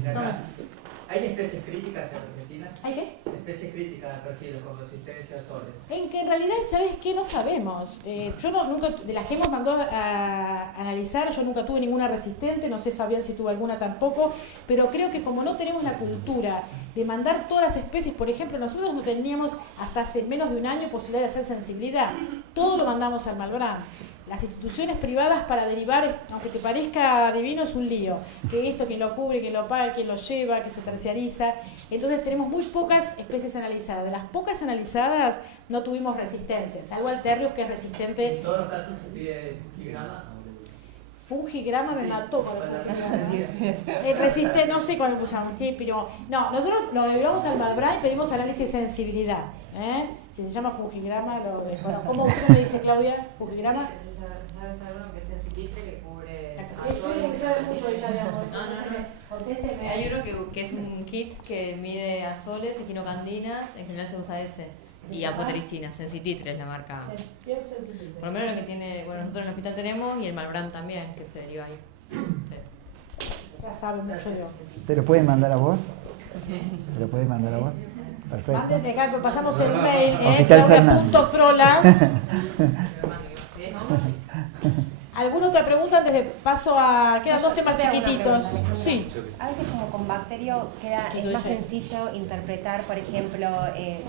¿Hay especies críticas en Argentina? ¿Hay qué? Especies críticas de perfiles con resistencia a soles. En que en realidad, ¿sabes qué? No sabemos. Yo nunca, de las que hemos mandado a analizar, yo nunca tuve ninguna resistente, no sé Fabián si tuvo alguna tampoco, pero creo que como no tenemos la cultura de mandar todas las especies, por ejemplo, nosotros no teníamos hasta hace menos de un año posibilidad de hacer sensibilidad, todo lo mandamos al Malbrán. Las instituciones privadas para derivar, aunque te parezca divino, es un lío. Que esto, quien lo cubre, quien lo paga, quien lo lleva, que se terciariza. Entonces tenemos muy pocas especies analizadas. De las pocas analizadas no tuvimos resistencia, salvo al terrius, que es resistente. ¿En todos los casos se pide fungigrama? Fungigrama me Sí, mató con el para fungigrama. Resiste, no sé cuándo pusamos, sí, pero no, nosotros lo derivamos al Malbrán y pedimos análisis de sensibilidad. Si se llama fungigrama, bueno, ¿cómo me dice Claudia? ¿Fungigrama? ¿Sabes uno que es sensitive que cubre Tiene que saber mucho ella, digamos. No. Hay uno que es un kit que mide azoles, equinocandinas, en general se usa ese. Y anfotericina, Sensititre es la marca. Por lo menos lo que tiene, bueno, nosotros en el hospital tenemos, y el Malbrán también, que se deriva ahí. Sí. Ya sabe mucho de ¿Te lo pueden mandar a vos? ¿Te lo pueden mandar a vos? Perfecto. Antes de acá pasamos el mail, Hospital Fernández. Claudia.frola. ¿Alguna otra pregunta antes de paso a... Quedan dos temas Yo te hago una chiquititos. pregunta, Sí. A veces como con bacterio es más sencillo interpretar, por ejemplo,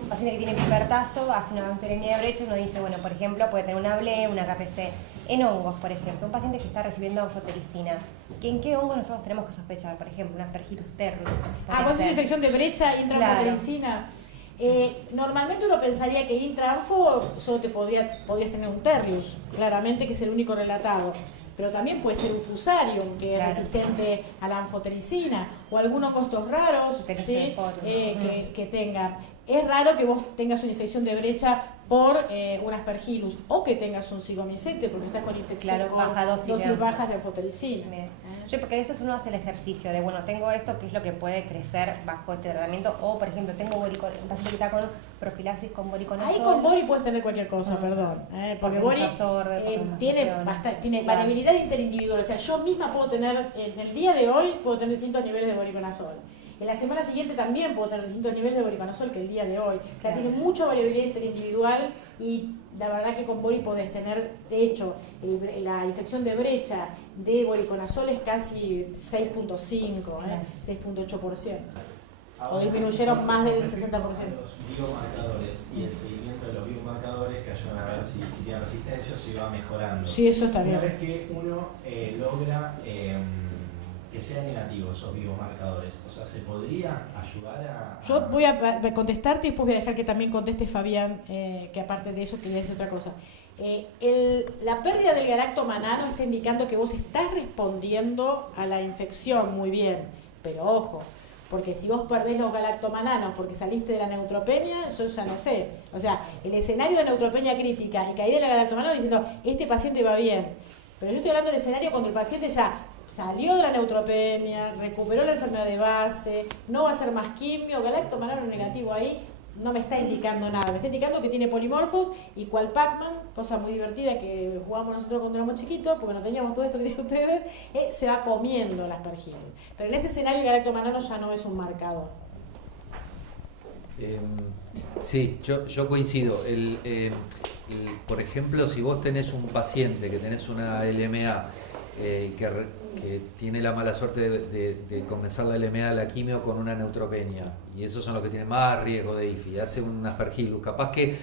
un paciente que tiene pipertazo hace una bacteremia de brecha, uno dice, bueno, por ejemplo, puede tener una BLE, una KPC. En hongos, por ejemplo, un paciente que está recibiendo anfotericina, ¿en qué hongo nosotros tenemos que sospechar? Por ejemplo, una Aspergillus terrus. ¿Vos es infección de brecha intraanfotericina? Normalmente uno pensaría que intraanfo solo podías tener un terrius, claramente, que es el único relatado. Pero también puede ser un fusarium, que es resistente a la anfotericina, o algunos costos raros, ¿sí? que tengan. Es raro que vos tengas una infección de brecha por un Aspergillus, o que tengas un zigomicete, porque estás con infección con dosis bajas de anfotericina. Yo, porque a veces uno hace el ejercicio de, bueno, tengo esto, ¿qué es lo que puede crecer bajo este tratamiento? O, por ejemplo, tengo un paciente que está con profilaxis con boriconazol. Ahí con bori puedes tener cualquier cosa, perdón. Porque bori tiene variabilidad interindividual. O sea, yo misma puedo tener, en el día de hoy, puedo tener distintos niveles de voriconazol. En la semana siguiente también puedo tener distintos niveles de voriconazol que el día de hoy. O sea, tiene mucha variabilidad interindividual, y la verdad que con bori podés tener, de hecho, la infección de brecha de voriconazol es casi 6.5, 6.8%. O disminuyeron más del 60%. Los biomarcadores y el seguimiento de los biomarcadores que ayudan a ver si tiene resistencia o si va mejorando. Sí, eso está bien. Una vez que uno logra que sean negativos esos biomarcadores, o sea, ¿se podría ayudar a...? Yo voy a contestarte y después voy a dejar que también conteste Fabián, que aparte de eso quería decir otra cosa. La pérdida del galactomanano está indicando que vos estás respondiendo a la infección muy bien, pero ojo, porque si vos perdés los galactomananos porque saliste de la neutropenia, yo ya no sé. O sea, el escenario de neutropenia crítica y caída de la galactomanano diciendo, este paciente va bien. Pero yo estoy hablando del escenario cuando el paciente ya salió de la neutropenia, recuperó la enfermedad de base, no va a hacer más quimio, galactomanano negativo ahí, no me está indicando nada, me está indicando que tiene polimorfos y cual Pac-Man, cosa muy divertida que jugamos nosotros cuando éramos chiquitos, porque no teníamos todo esto que tienen ustedes, se va comiendo las aspergillus. Pero en ese escenario el galactomanano ya no es un marcador. Sí, yo coincido. Por ejemplo, si vos tenés un paciente que tenés una LMA que tiene la mala suerte de comenzar la LMA de la quimio con una neutropenia, y esos son los que tienen más riesgo de IFI, hace un aspergillus, capaz que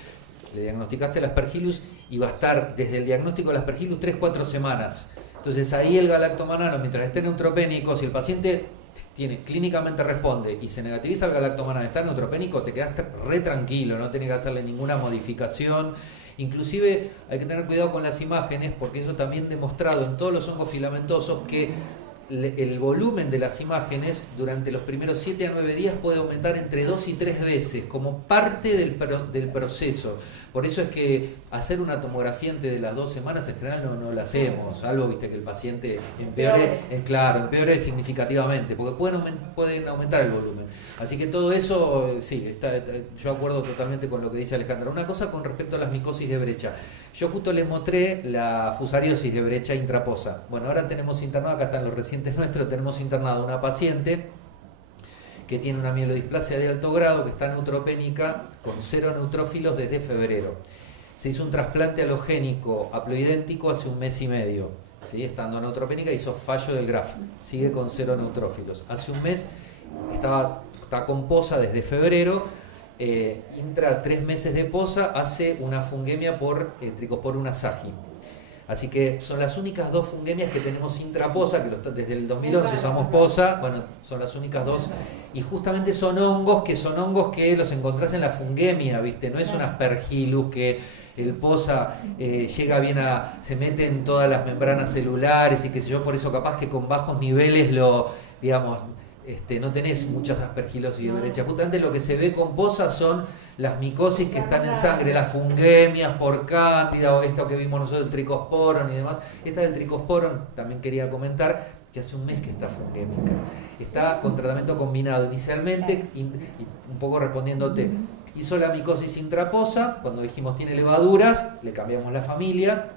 le diagnosticaste el aspergillus y va a estar desde el diagnóstico del aspergillus 3-4 semanas. Entonces ahí el galactomanano, mientras esté neutropénico, si el paciente clínicamente responde y se negativiza el galactomanano, está neutropénico, te quedaste re tranquilo, no tenés que hacerle ninguna modificación. Inclusive hay que tener cuidado con las imágenes, porque eso también demostrado en todos los hongos filamentosos que el volumen de las imágenes durante los primeros 7 a 9 días puede aumentar entre 2 y 3 veces como parte del proceso. Por eso es que hacer una tomografía antes de las 2 semanas en general no la hacemos, salvo viste que el paciente empeore significativamente, porque pueden aumentar el volumen. Así que todo eso, sí, yo acuerdo totalmente con lo que dice Alejandra. Una cosa con respecto a las micosis de brecha. Yo justo les mostré la fusariosis de brecha intraposa. Bueno, ahora tenemos internado, acá están los recientes nuestros, tenemos internado una paciente que tiene una mielodisplasia de alto grado, que está neutropénica, con 0 neutrófilos desde febrero. Se hizo un trasplante alogénico haploidéntico hace 1 mes y medio. ¿Sí? Estando neutropénica, hizo fallo del GRAF, sigue con 0 neutrófilos. Hace 1 mes está con posa desde febrero, intra 3 meses de posa, hace una fungemia por Trichosporum asagi. Así que son las únicas 2 fungemias que tenemos intraposa, que desde el 2011 usamos posa, bueno, son las únicas 2, y justamente son hongos que los encontrás en la fungemia, ¿viste? No es un aspergillus que el posa llega bien se mete en todas las membranas celulares y qué sé yo, por eso capaz que con bajos niveles no tenés muchas aspergilosis de brecha. Justamente lo que se ve con posa son las micosis que están en sangre, las fungemias por cándida, o esto que vimos nosotros, el tricosporon y demás. Esta del tricosporon también quería comentar que hace 1 mes que está fungémica. Está con tratamiento combinado inicialmente, y un poco respondiéndote. Hizo la micosis intraposa, cuando dijimos tiene levaduras, le cambiamos la familia,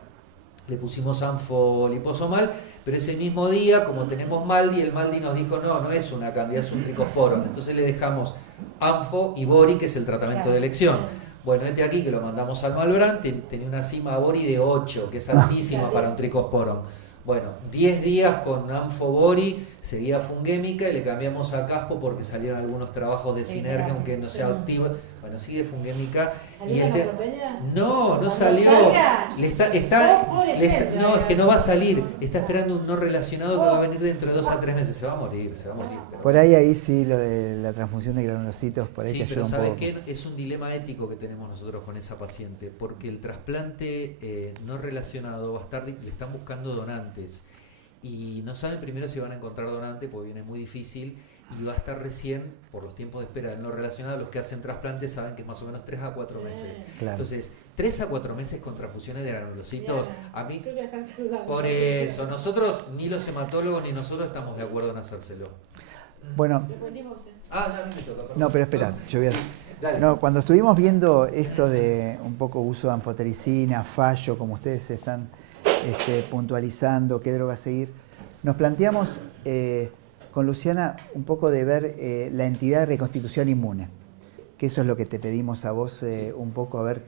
le pusimos anfo liposomal, pero ese mismo día, como tenemos Maldi, el Maldi nos dijo no es una cándida, es un tricosporon. Entonces le dejamos anfo y bori, que es el tratamiento de elección. Bueno, este aquí que lo mandamos al Malbrán, tenía una cima bori de 8, que es altísima para un tricosporon. Bueno, 10 días con anfo-bori, seguía fungémica y le cambiamos a caspo porque salieron algunos trabajos de sinergia, aunque no sea activa. Bueno, sigue fungémica. ¿Salió la No salió. No, es que no va a salir. Está esperando un no relacionado que va a venir dentro de 2 a 3 meses. Se va a morir. Por ahí sí, lo de la transfusión de granulocitos, por ahí sí, que ayuda pero un ¿sabes poco. qué? Es un dilema ético que tenemos nosotros con esa paciente, porque el trasplante no relacionado va a estar, le están buscando donantes y no saben primero si van a encontrar donante porque viene muy difícil y va a estar recién, por los tiempos de espera del no relacionado, los que hacen trasplantes saben que es más o menos 3 a 4 meses. Claro. Entonces, 3 a 4 meses con transfusiones de granulocitos, a mí, creo que están saludando. por eso, nosotros, ni los hematólogos ni nosotros estamos de acuerdo en hacérselo. Bueno, a mí me toca. Perdón. no, pero espera, yo voy a... Dale. No, cuando estuvimos viendo esto de un poco uso de anfotericina, fallo, como ustedes están puntualizando, qué droga seguir, nos planteamos con Luciana un poco de ver la entidad de reconstitución inmune, que eso es lo que te pedimos a vos un poco, a ver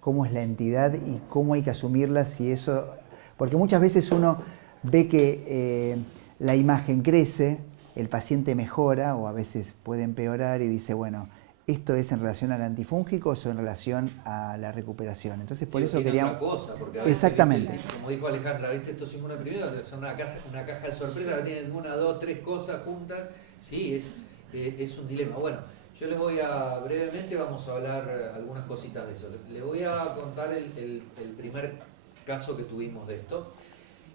cómo es la entidad y cómo hay que asumirla, si eso, porque muchas veces uno ve que la imagen crece, el paciente mejora o a veces puede empeorar y dice, bueno, ¿esto es en relación al antifúngico o en relación a la recuperación? Entonces, por eso queríamos... Otra cosa, porque a veces, exactamente. ¿viste? Como dijo Alejandra, ¿viste? Estos inmunodeprimidos son una caja de sorpresa, tienen 1, 2, 3 cosas juntas. Sí, es un dilema. Bueno, yo les voy a, brevemente vamos a hablar algunas cositas de eso. Les voy a contar el primer caso que tuvimos de esto.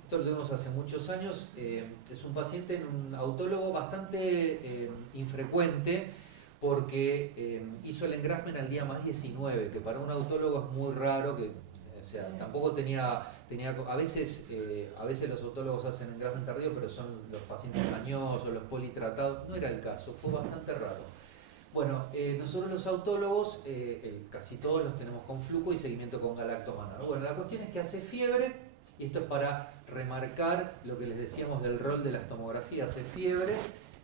Esto lo tuvimos hace muchos años. Es un paciente, un autólogo bastante infrecuente, porque hizo el engraftment al día más 19, que para un autólogo es muy raro, que, o sea, tampoco tenía a veces los autólogos hacen engraftment tardío, pero son los pacientes añosos, los politratados, no era el caso, fue bastante raro. Bueno, nosotros los autólogos, casi todos los tenemos con flujo y seguimiento con galactomanano. Bueno, la cuestión es que hace fiebre, y esto es para remarcar lo que les decíamos del rol de las tomografías, hace fiebre,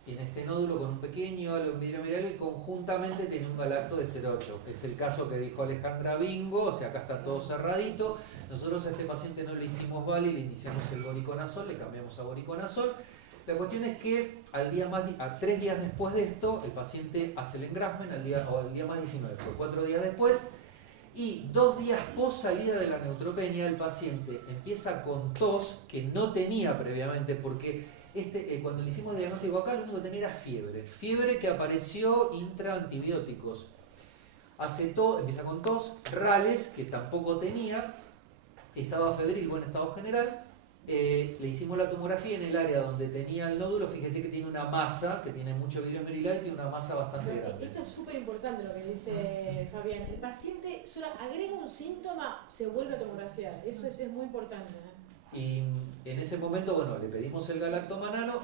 y en este nódulo con un pequeño halo en vidrio mirario y conjuntamente tiene un galacto de 0,8, que es el caso que dijo Alejandra Bingo, o sea, acá está todo cerradito. Nosotros a este paciente no le hicimos vale, le iniciamos el voriconazol, le cambiamos a voriconazol. La cuestión es que a 3 días después de esto, el paciente hace el engraftment, al día más 19, fue 4 días después, y 2 días post salida de la neutropenia, el paciente empieza con tos que no tenía previamente, porque cuando le hicimos el diagnóstico acá, lo único que tenía era fiebre que apareció intraantibióticos. Empieza con tos, rales, que tampoco tenía, estaba febril, buen estado general. Le hicimos la tomografía en el área donde tenía el nódulo, fíjense que tiene una masa, que tiene mucho vidrio esmerilado y tiene una masa bastante grande. Esto es súper importante lo que dice Fabián. El paciente solo agrega un síntoma, se vuelve a tomografiar. Eso es muy importante. Y en ese momento, bueno, le pedimos el galactomanano.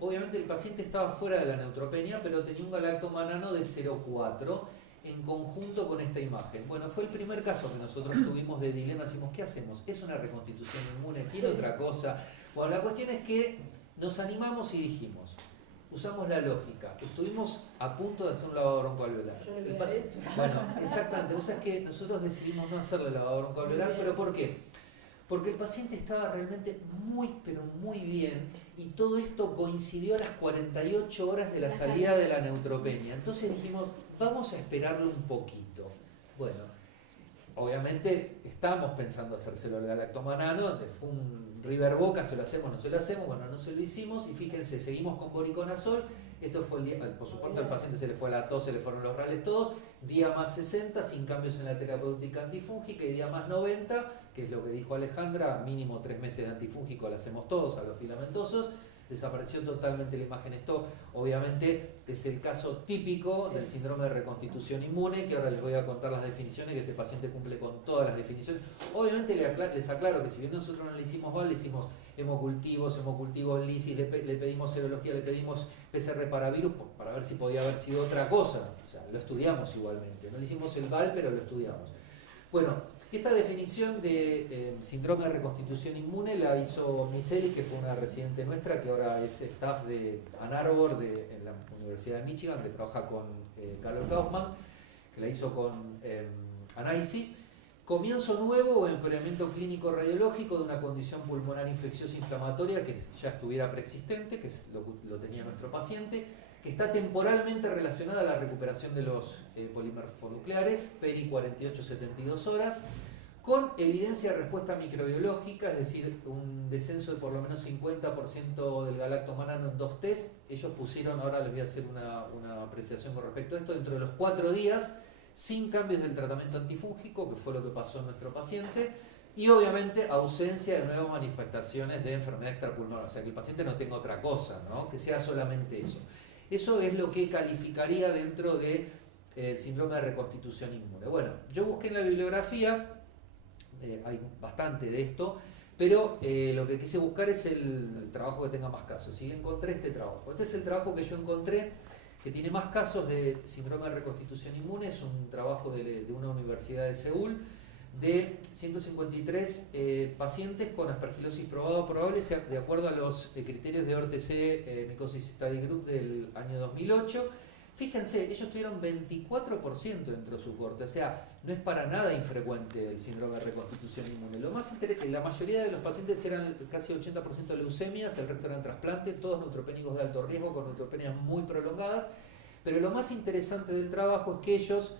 Obviamente el paciente estaba fuera de la neutropenia, pero tenía un galactomanano de 0,4 en conjunto con esta imagen. Bueno, fue el primer caso que nosotros tuvimos de dilema. Decimos, ¿qué hacemos? ¿Es una reconstitución inmune? ¿Quiere otra cosa? Bueno, la cuestión es que nos animamos y dijimos, usamos la lógica. Estuvimos a punto de hacer un lavado broncoalveolar. Bueno, exactamente. O sea, es que nosotros decidimos no hacerle el lavado broncoalveolar, ¿pero por qué? Porque el paciente estaba realmente muy, pero muy bien, y todo esto coincidió a las 48 horas de la salida de la neutropenia. Entonces dijimos, vamos a esperarlo un poquito. Bueno, obviamente estábamos pensando hacérselo al galactomanano, fue un River Boca, se lo hacemos, no se lo hacemos, bueno, no se lo hicimos, y fíjense, seguimos con voriconazol. Esto fue el día, por supuesto al paciente se le fue la tos, se le fueron los rales todos, día más 60 sin cambios en la terapéutica antifúngica, y día más 90, que es lo que dijo Alejandra, mínimo 3 meses de antifúngico le hacemos todos a los filamentosos, desapareció totalmente la imagen. Esto obviamente es el caso típico del síndrome de reconstitución inmune, que ahora les voy a contar las definiciones, que este paciente cumple con todas las definiciones. Obviamente les aclaro que si bien nosotros no le hicimos VAL, le hicimos hemocultivos lisis, le pedimos serología, le pedimos PCR para virus, para ver si podía haber sido otra cosa. O sea, lo estudiamos igualmente. No le hicimos el VAL, pero lo estudiamos. Bueno, esta definición de síndrome de reconstitución inmune la hizo Miselis, que fue una residente nuestra, que ahora es staff de Ann Arbor en la Universidad de Michigan, que trabaja con Carol Kaufman, que la hizo con Anaisi. Comienzo nuevo o empeoramiento clínico radiológico de una condición pulmonar infecciosa inflamatoria que ya estuviera preexistente, que lo tenía nuestro paciente, que está temporalmente relacionada a la recuperación de los polimorfonucleares, peri 48-72 horas, con evidencia de respuesta microbiológica, es decir, un descenso de por lo menos 50% del galactomanano en 2 test. Ellos pusieron, ahora les voy a hacer una apreciación con respecto a esto, dentro de los 4 días, sin cambios del tratamiento antifúngico, que fue lo que pasó en nuestro paciente, y obviamente ausencia de nuevas manifestaciones de enfermedad extrapulmonar, o sea que el paciente no tenga otra cosa, ¿no? Que sea solamente eso. Eso es lo que calificaría dentro del síndrome de reconstitución inmune. Bueno, yo busqué en la bibliografía, hay bastante de esto, pero lo que quise buscar es el trabajo que tenga más casos, y encontré este trabajo. Este es el trabajo que yo encontré que tiene más casos de síndrome de reconstitución inmune. Es un trabajo de una universidad de Seúl, de 153 pacientes con aspergilosis probable de acuerdo a los criterios de ORTC Mycosis Study Group del año 2008. Fíjense, ellos tuvieron 24% dentro de su corte, o sea, no es para nada infrecuente el síndrome de reconstitución inmune. Lo más interesante, la mayoría de los pacientes eran casi 80% de leucemias, el resto eran trasplantes, todos neutropénicos de alto riesgo con neutropenias muy prolongadas, pero lo más interesante del trabajo es que ellos,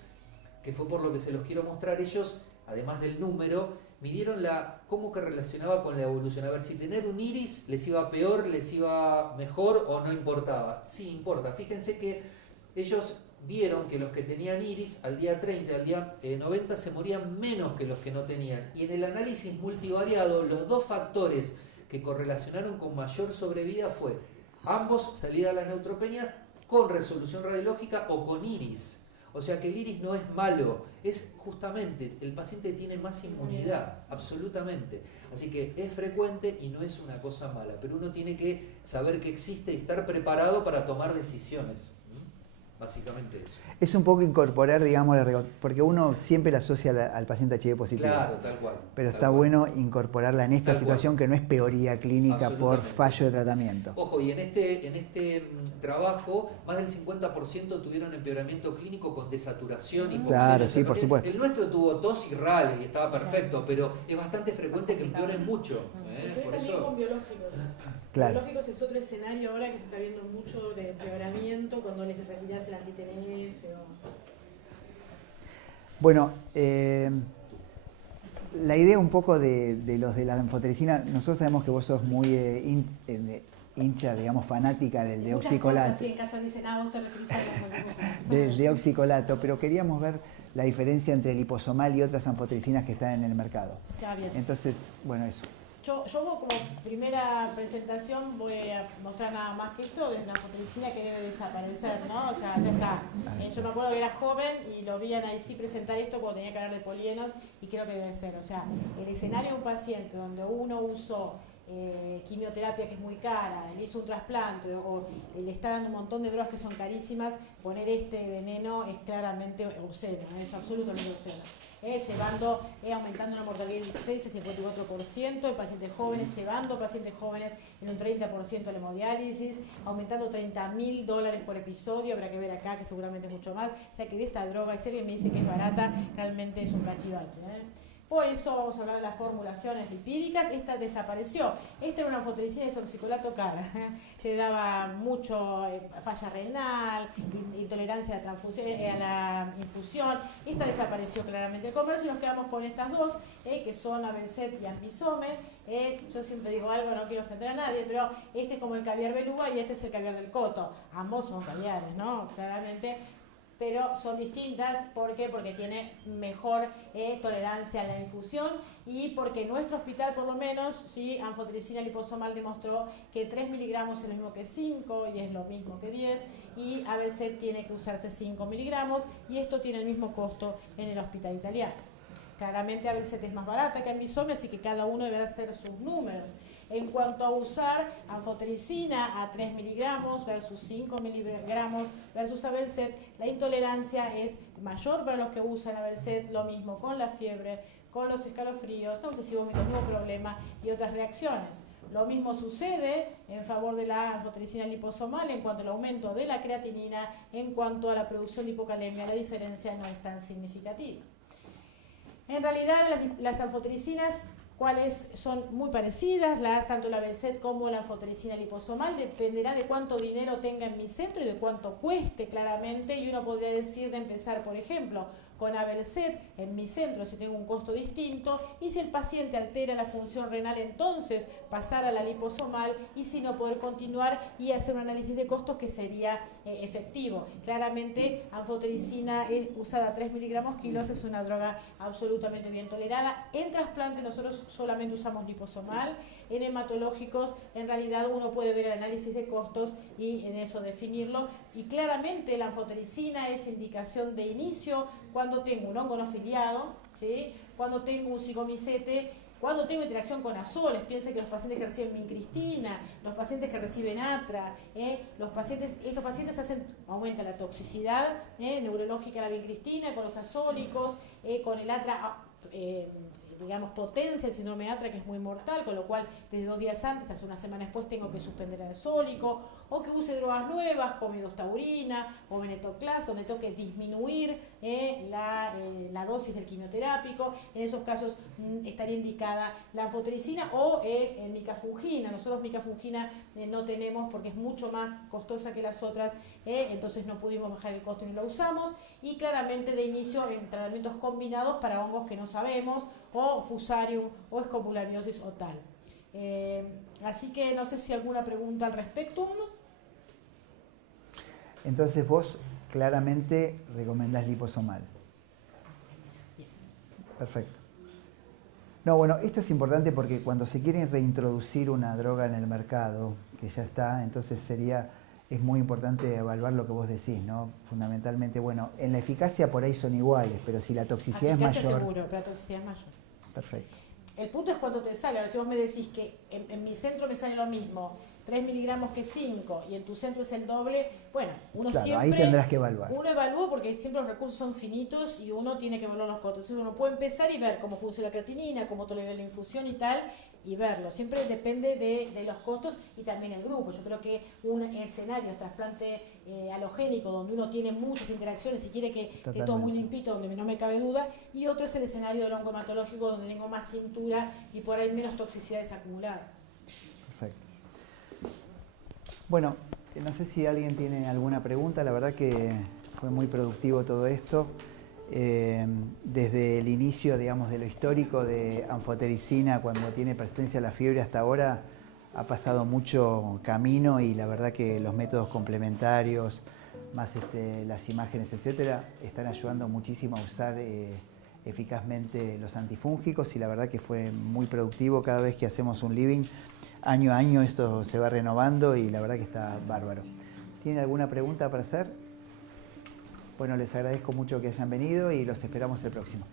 que fue por lo que se los quiero mostrar, ellos, además del número, midieron cómo que relacionaba con la evolución, a ver si tener un iris les iba peor, les iba mejor o no importaba. Sí importa, fíjense que ellos vieron que los que tenían iris al día 30, al día 90 se morían menos que los que no tenían. Y en el análisis multivariado, los 2 factores que correlacionaron con mayor sobrevida fue ambos salida de las neutropenias con resolución radiológica o con iris. O sea que el iris no es malo, es justamente el paciente tiene más inmunidad, absolutamente. Así que es frecuente y no es una cosa mala, pero uno tiene que saber que existe y estar preparado para tomar decisiones. básicamente eso. Es un poco incorporar, digamos, porque uno siempre la asocia al paciente HIV positivo. Claro, tal cual. Pero tal está cual. bueno incorporarla en esta Tal situación cual. que no es peoría clínica por Absolutamente. fallo de tratamiento. Ojo, y en este trabajo, más del 50% tuvieron empeoramiento clínico con desaturación y Claro, sí, por supuesto. El nuestro tuvo tos y rale y estaba perfecto, pero es bastante frecuente que empeoren mucho. Ustedes Por también eso, con biológicos. Claro. Biológicos es otro escenario ahora que se está viendo mucho de empeoramiento cuando les retiras el anti-TNF o... Bueno, la idea un poco de los de la anfotericina, nosotros sabemos que vos sos muy hincha, digamos, fanática del Muchas deoxicolato. cosas, sí, en casa dicen, vos te referís a la Del deoxicolato, pero queríamos ver la diferencia entre el liposomal y otras anfotericinas que están en el mercado. Está bien. Entonces, bueno, eso. Yo como primera presentación voy a mostrar nada más que esto de una anfotericina que debe desaparecer, ¿no? O sea, ya está. Yo me acuerdo que era joven y lo vi en AIC presentar esto cuando tenía que hablar de polienos y creo que debe ser. O sea, el escenario de un paciente donde uno usó quimioterapia que es muy cara, le hizo un trasplante o le está dando un montón de drogas que son carísimas, poner este veneno es claramente obsceno, es absolutamente obsceno. Aumentando la mortalidad del 16 a 54% en pacientes jóvenes, llevando pacientes jóvenes en un 30% de la hemodiálisis, aumentando $30.000 por episodio, habrá que ver acá que seguramente es mucho más. O sea que de esta droga, y si alguien me dice que es barata, realmente es un cachivache. Por eso vamos a hablar de las formulaciones lipídicas. Esta desapareció. Esta era una anfotericina de desoxicolato cara. Se daba mucho falla renal, intolerancia a la, a la infusión. Esta desapareció claramente del comercio y nos quedamos con estas dos, que son Abelset y Ambisomen. Yo siempre digo algo, no quiero ofender a nadie, pero este es como el caviar beluga y este es el caviar del coto. Ambos son caviares, ¿no? Claramente. Pero son distintas. ¿Por qué? Porque tiene mejor tolerancia a la infusión y porque nuestro hospital, por lo menos, sí, anfotericina liposomal demostró que 3 miligramos es lo mismo que 5 y es lo mismo que 10 y Abelset tiene que usarse 5 miligramos y esto tiene el mismo costo en el hospital italiano. Claramente Abelset es más barata que Ambisomen, así que cada uno debe hacer sus números. En cuanto a usar anfotericina a 3 miligramos versus 5 miligramos versus Abelset, la intolerancia es mayor para los que usan Abelset, lo mismo con la fiebre, con los escalofríos, náuseas y vómitos, mismo problema y otras reacciones. Lo mismo sucede en favor de la anfotericina liposomal en cuanto al aumento de la creatinina, en cuanto a la producción de hipocalemia, la diferencia no es tan significativa. En realidad las anfotericinas, cuáles son muy parecidas, tanto la Abelset como la anfotericina liposomal, dependerá de cuánto dinero tenga en mi centro y de cuánto cueste claramente, y uno podría decir de empezar, por ejemplo, con Abelset en mi centro si tengo un costo distinto, y si el paciente altera la función renal, entonces pasar a la liposomal, y si no, poder continuar y hacer un análisis de costos que sería efectivo. Claramente anfotericina usada a 3 miligramos kilos es una droga absolutamente bien tolerada. En trasplante nosotros solamente usamos liposomal. En hematológicos en realidad uno puede ver el análisis de costos y en eso definirlo, y claramente la anfotericina es indicación de inicio cuando tengo un hongo no filiado, ¿sí? Cuando tengo un zigomicete, cuando tengo interacción con azoles. Piensen que los pacientes que reciben mincristina, los pacientes que reciben atra, estos pacientes aumenta la toxicidad neurológica de la mincristina con los azólicos, con el atra, digamos, potencia el síndrome de atra, que es muy mortal, con lo cual desde 2 días antes hasta una semana después tengo que suspender el azólico, o que use drogas nuevas como idostaurina o venetoclax, donde tengo que disminuir la dosis del quimioterápico. En esos casos estaría indicada la anfotericina o micafungina. Nosotros micafungina no tenemos porque es mucho más costosa que las otras, entonces no pudimos bajar el costo y no la usamos, y claramente de inicio en tratamientos combinados para hongos que no sabemos, o fusarium o escopulariosis o tal. Así que no sé si alguna pregunta al respecto. Entonces vos claramente recomendás liposomal. Yes. Perfecto. No, bueno, esto es importante porque cuando se quiere reintroducir una droga en el mercado, que ya está, entonces es muy importante evaluar lo que vos decís, ¿no? Fundamentalmente, bueno, en la eficacia por ahí son iguales, pero si la toxicidad es mayor... seguro, pero la toxicidad es mayor. Perfecto. El punto es cuando te sale. Ahora, si vos me decís que en mi centro me sale lo mismo 3 miligramos que 5 y en tu centro es el doble, bueno, uno Claro, siempre... ahí tendrás que evaluar. Uno evalúa porque siempre los recursos son finitos y uno tiene que evaluar los costos. Entonces uno puede empezar y ver cómo funciona la creatinina, cómo tolera la infusión y tal, y verlo. Siempre depende de los costos y también el grupo. Yo creo que un escenario, trasplante halogénico, donde uno tiene muchas interacciones y quiere que todo muy limpito, donde no me cabe duda, y otro es el escenario del oncohematológico, donde tengo más cintura y por ahí menos toxicidades acumuladas. Perfecto. Bueno, no sé si alguien tiene alguna pregunta, la verdad que fue muy productivo todo esto. Desde el inicio, digamos, de lo histórico de anfotericina, cuando tiene persistencia la fiebre, hasta ahora ha pasado mucho camino y la verdad que los métodos complementarios, más las imágenes, etcétera, están ayudando muchísimo a usar eficazmente los antifúngicos y la verdad que fue muy productivo. Cada vez que hacemos un living, año a año esto se va renovando y la verdad que está bárbaro. ¿Tienen alguna pregunta para hacer? Bueno, les agradezco mucho que hayan venido y los esperamos el próximo.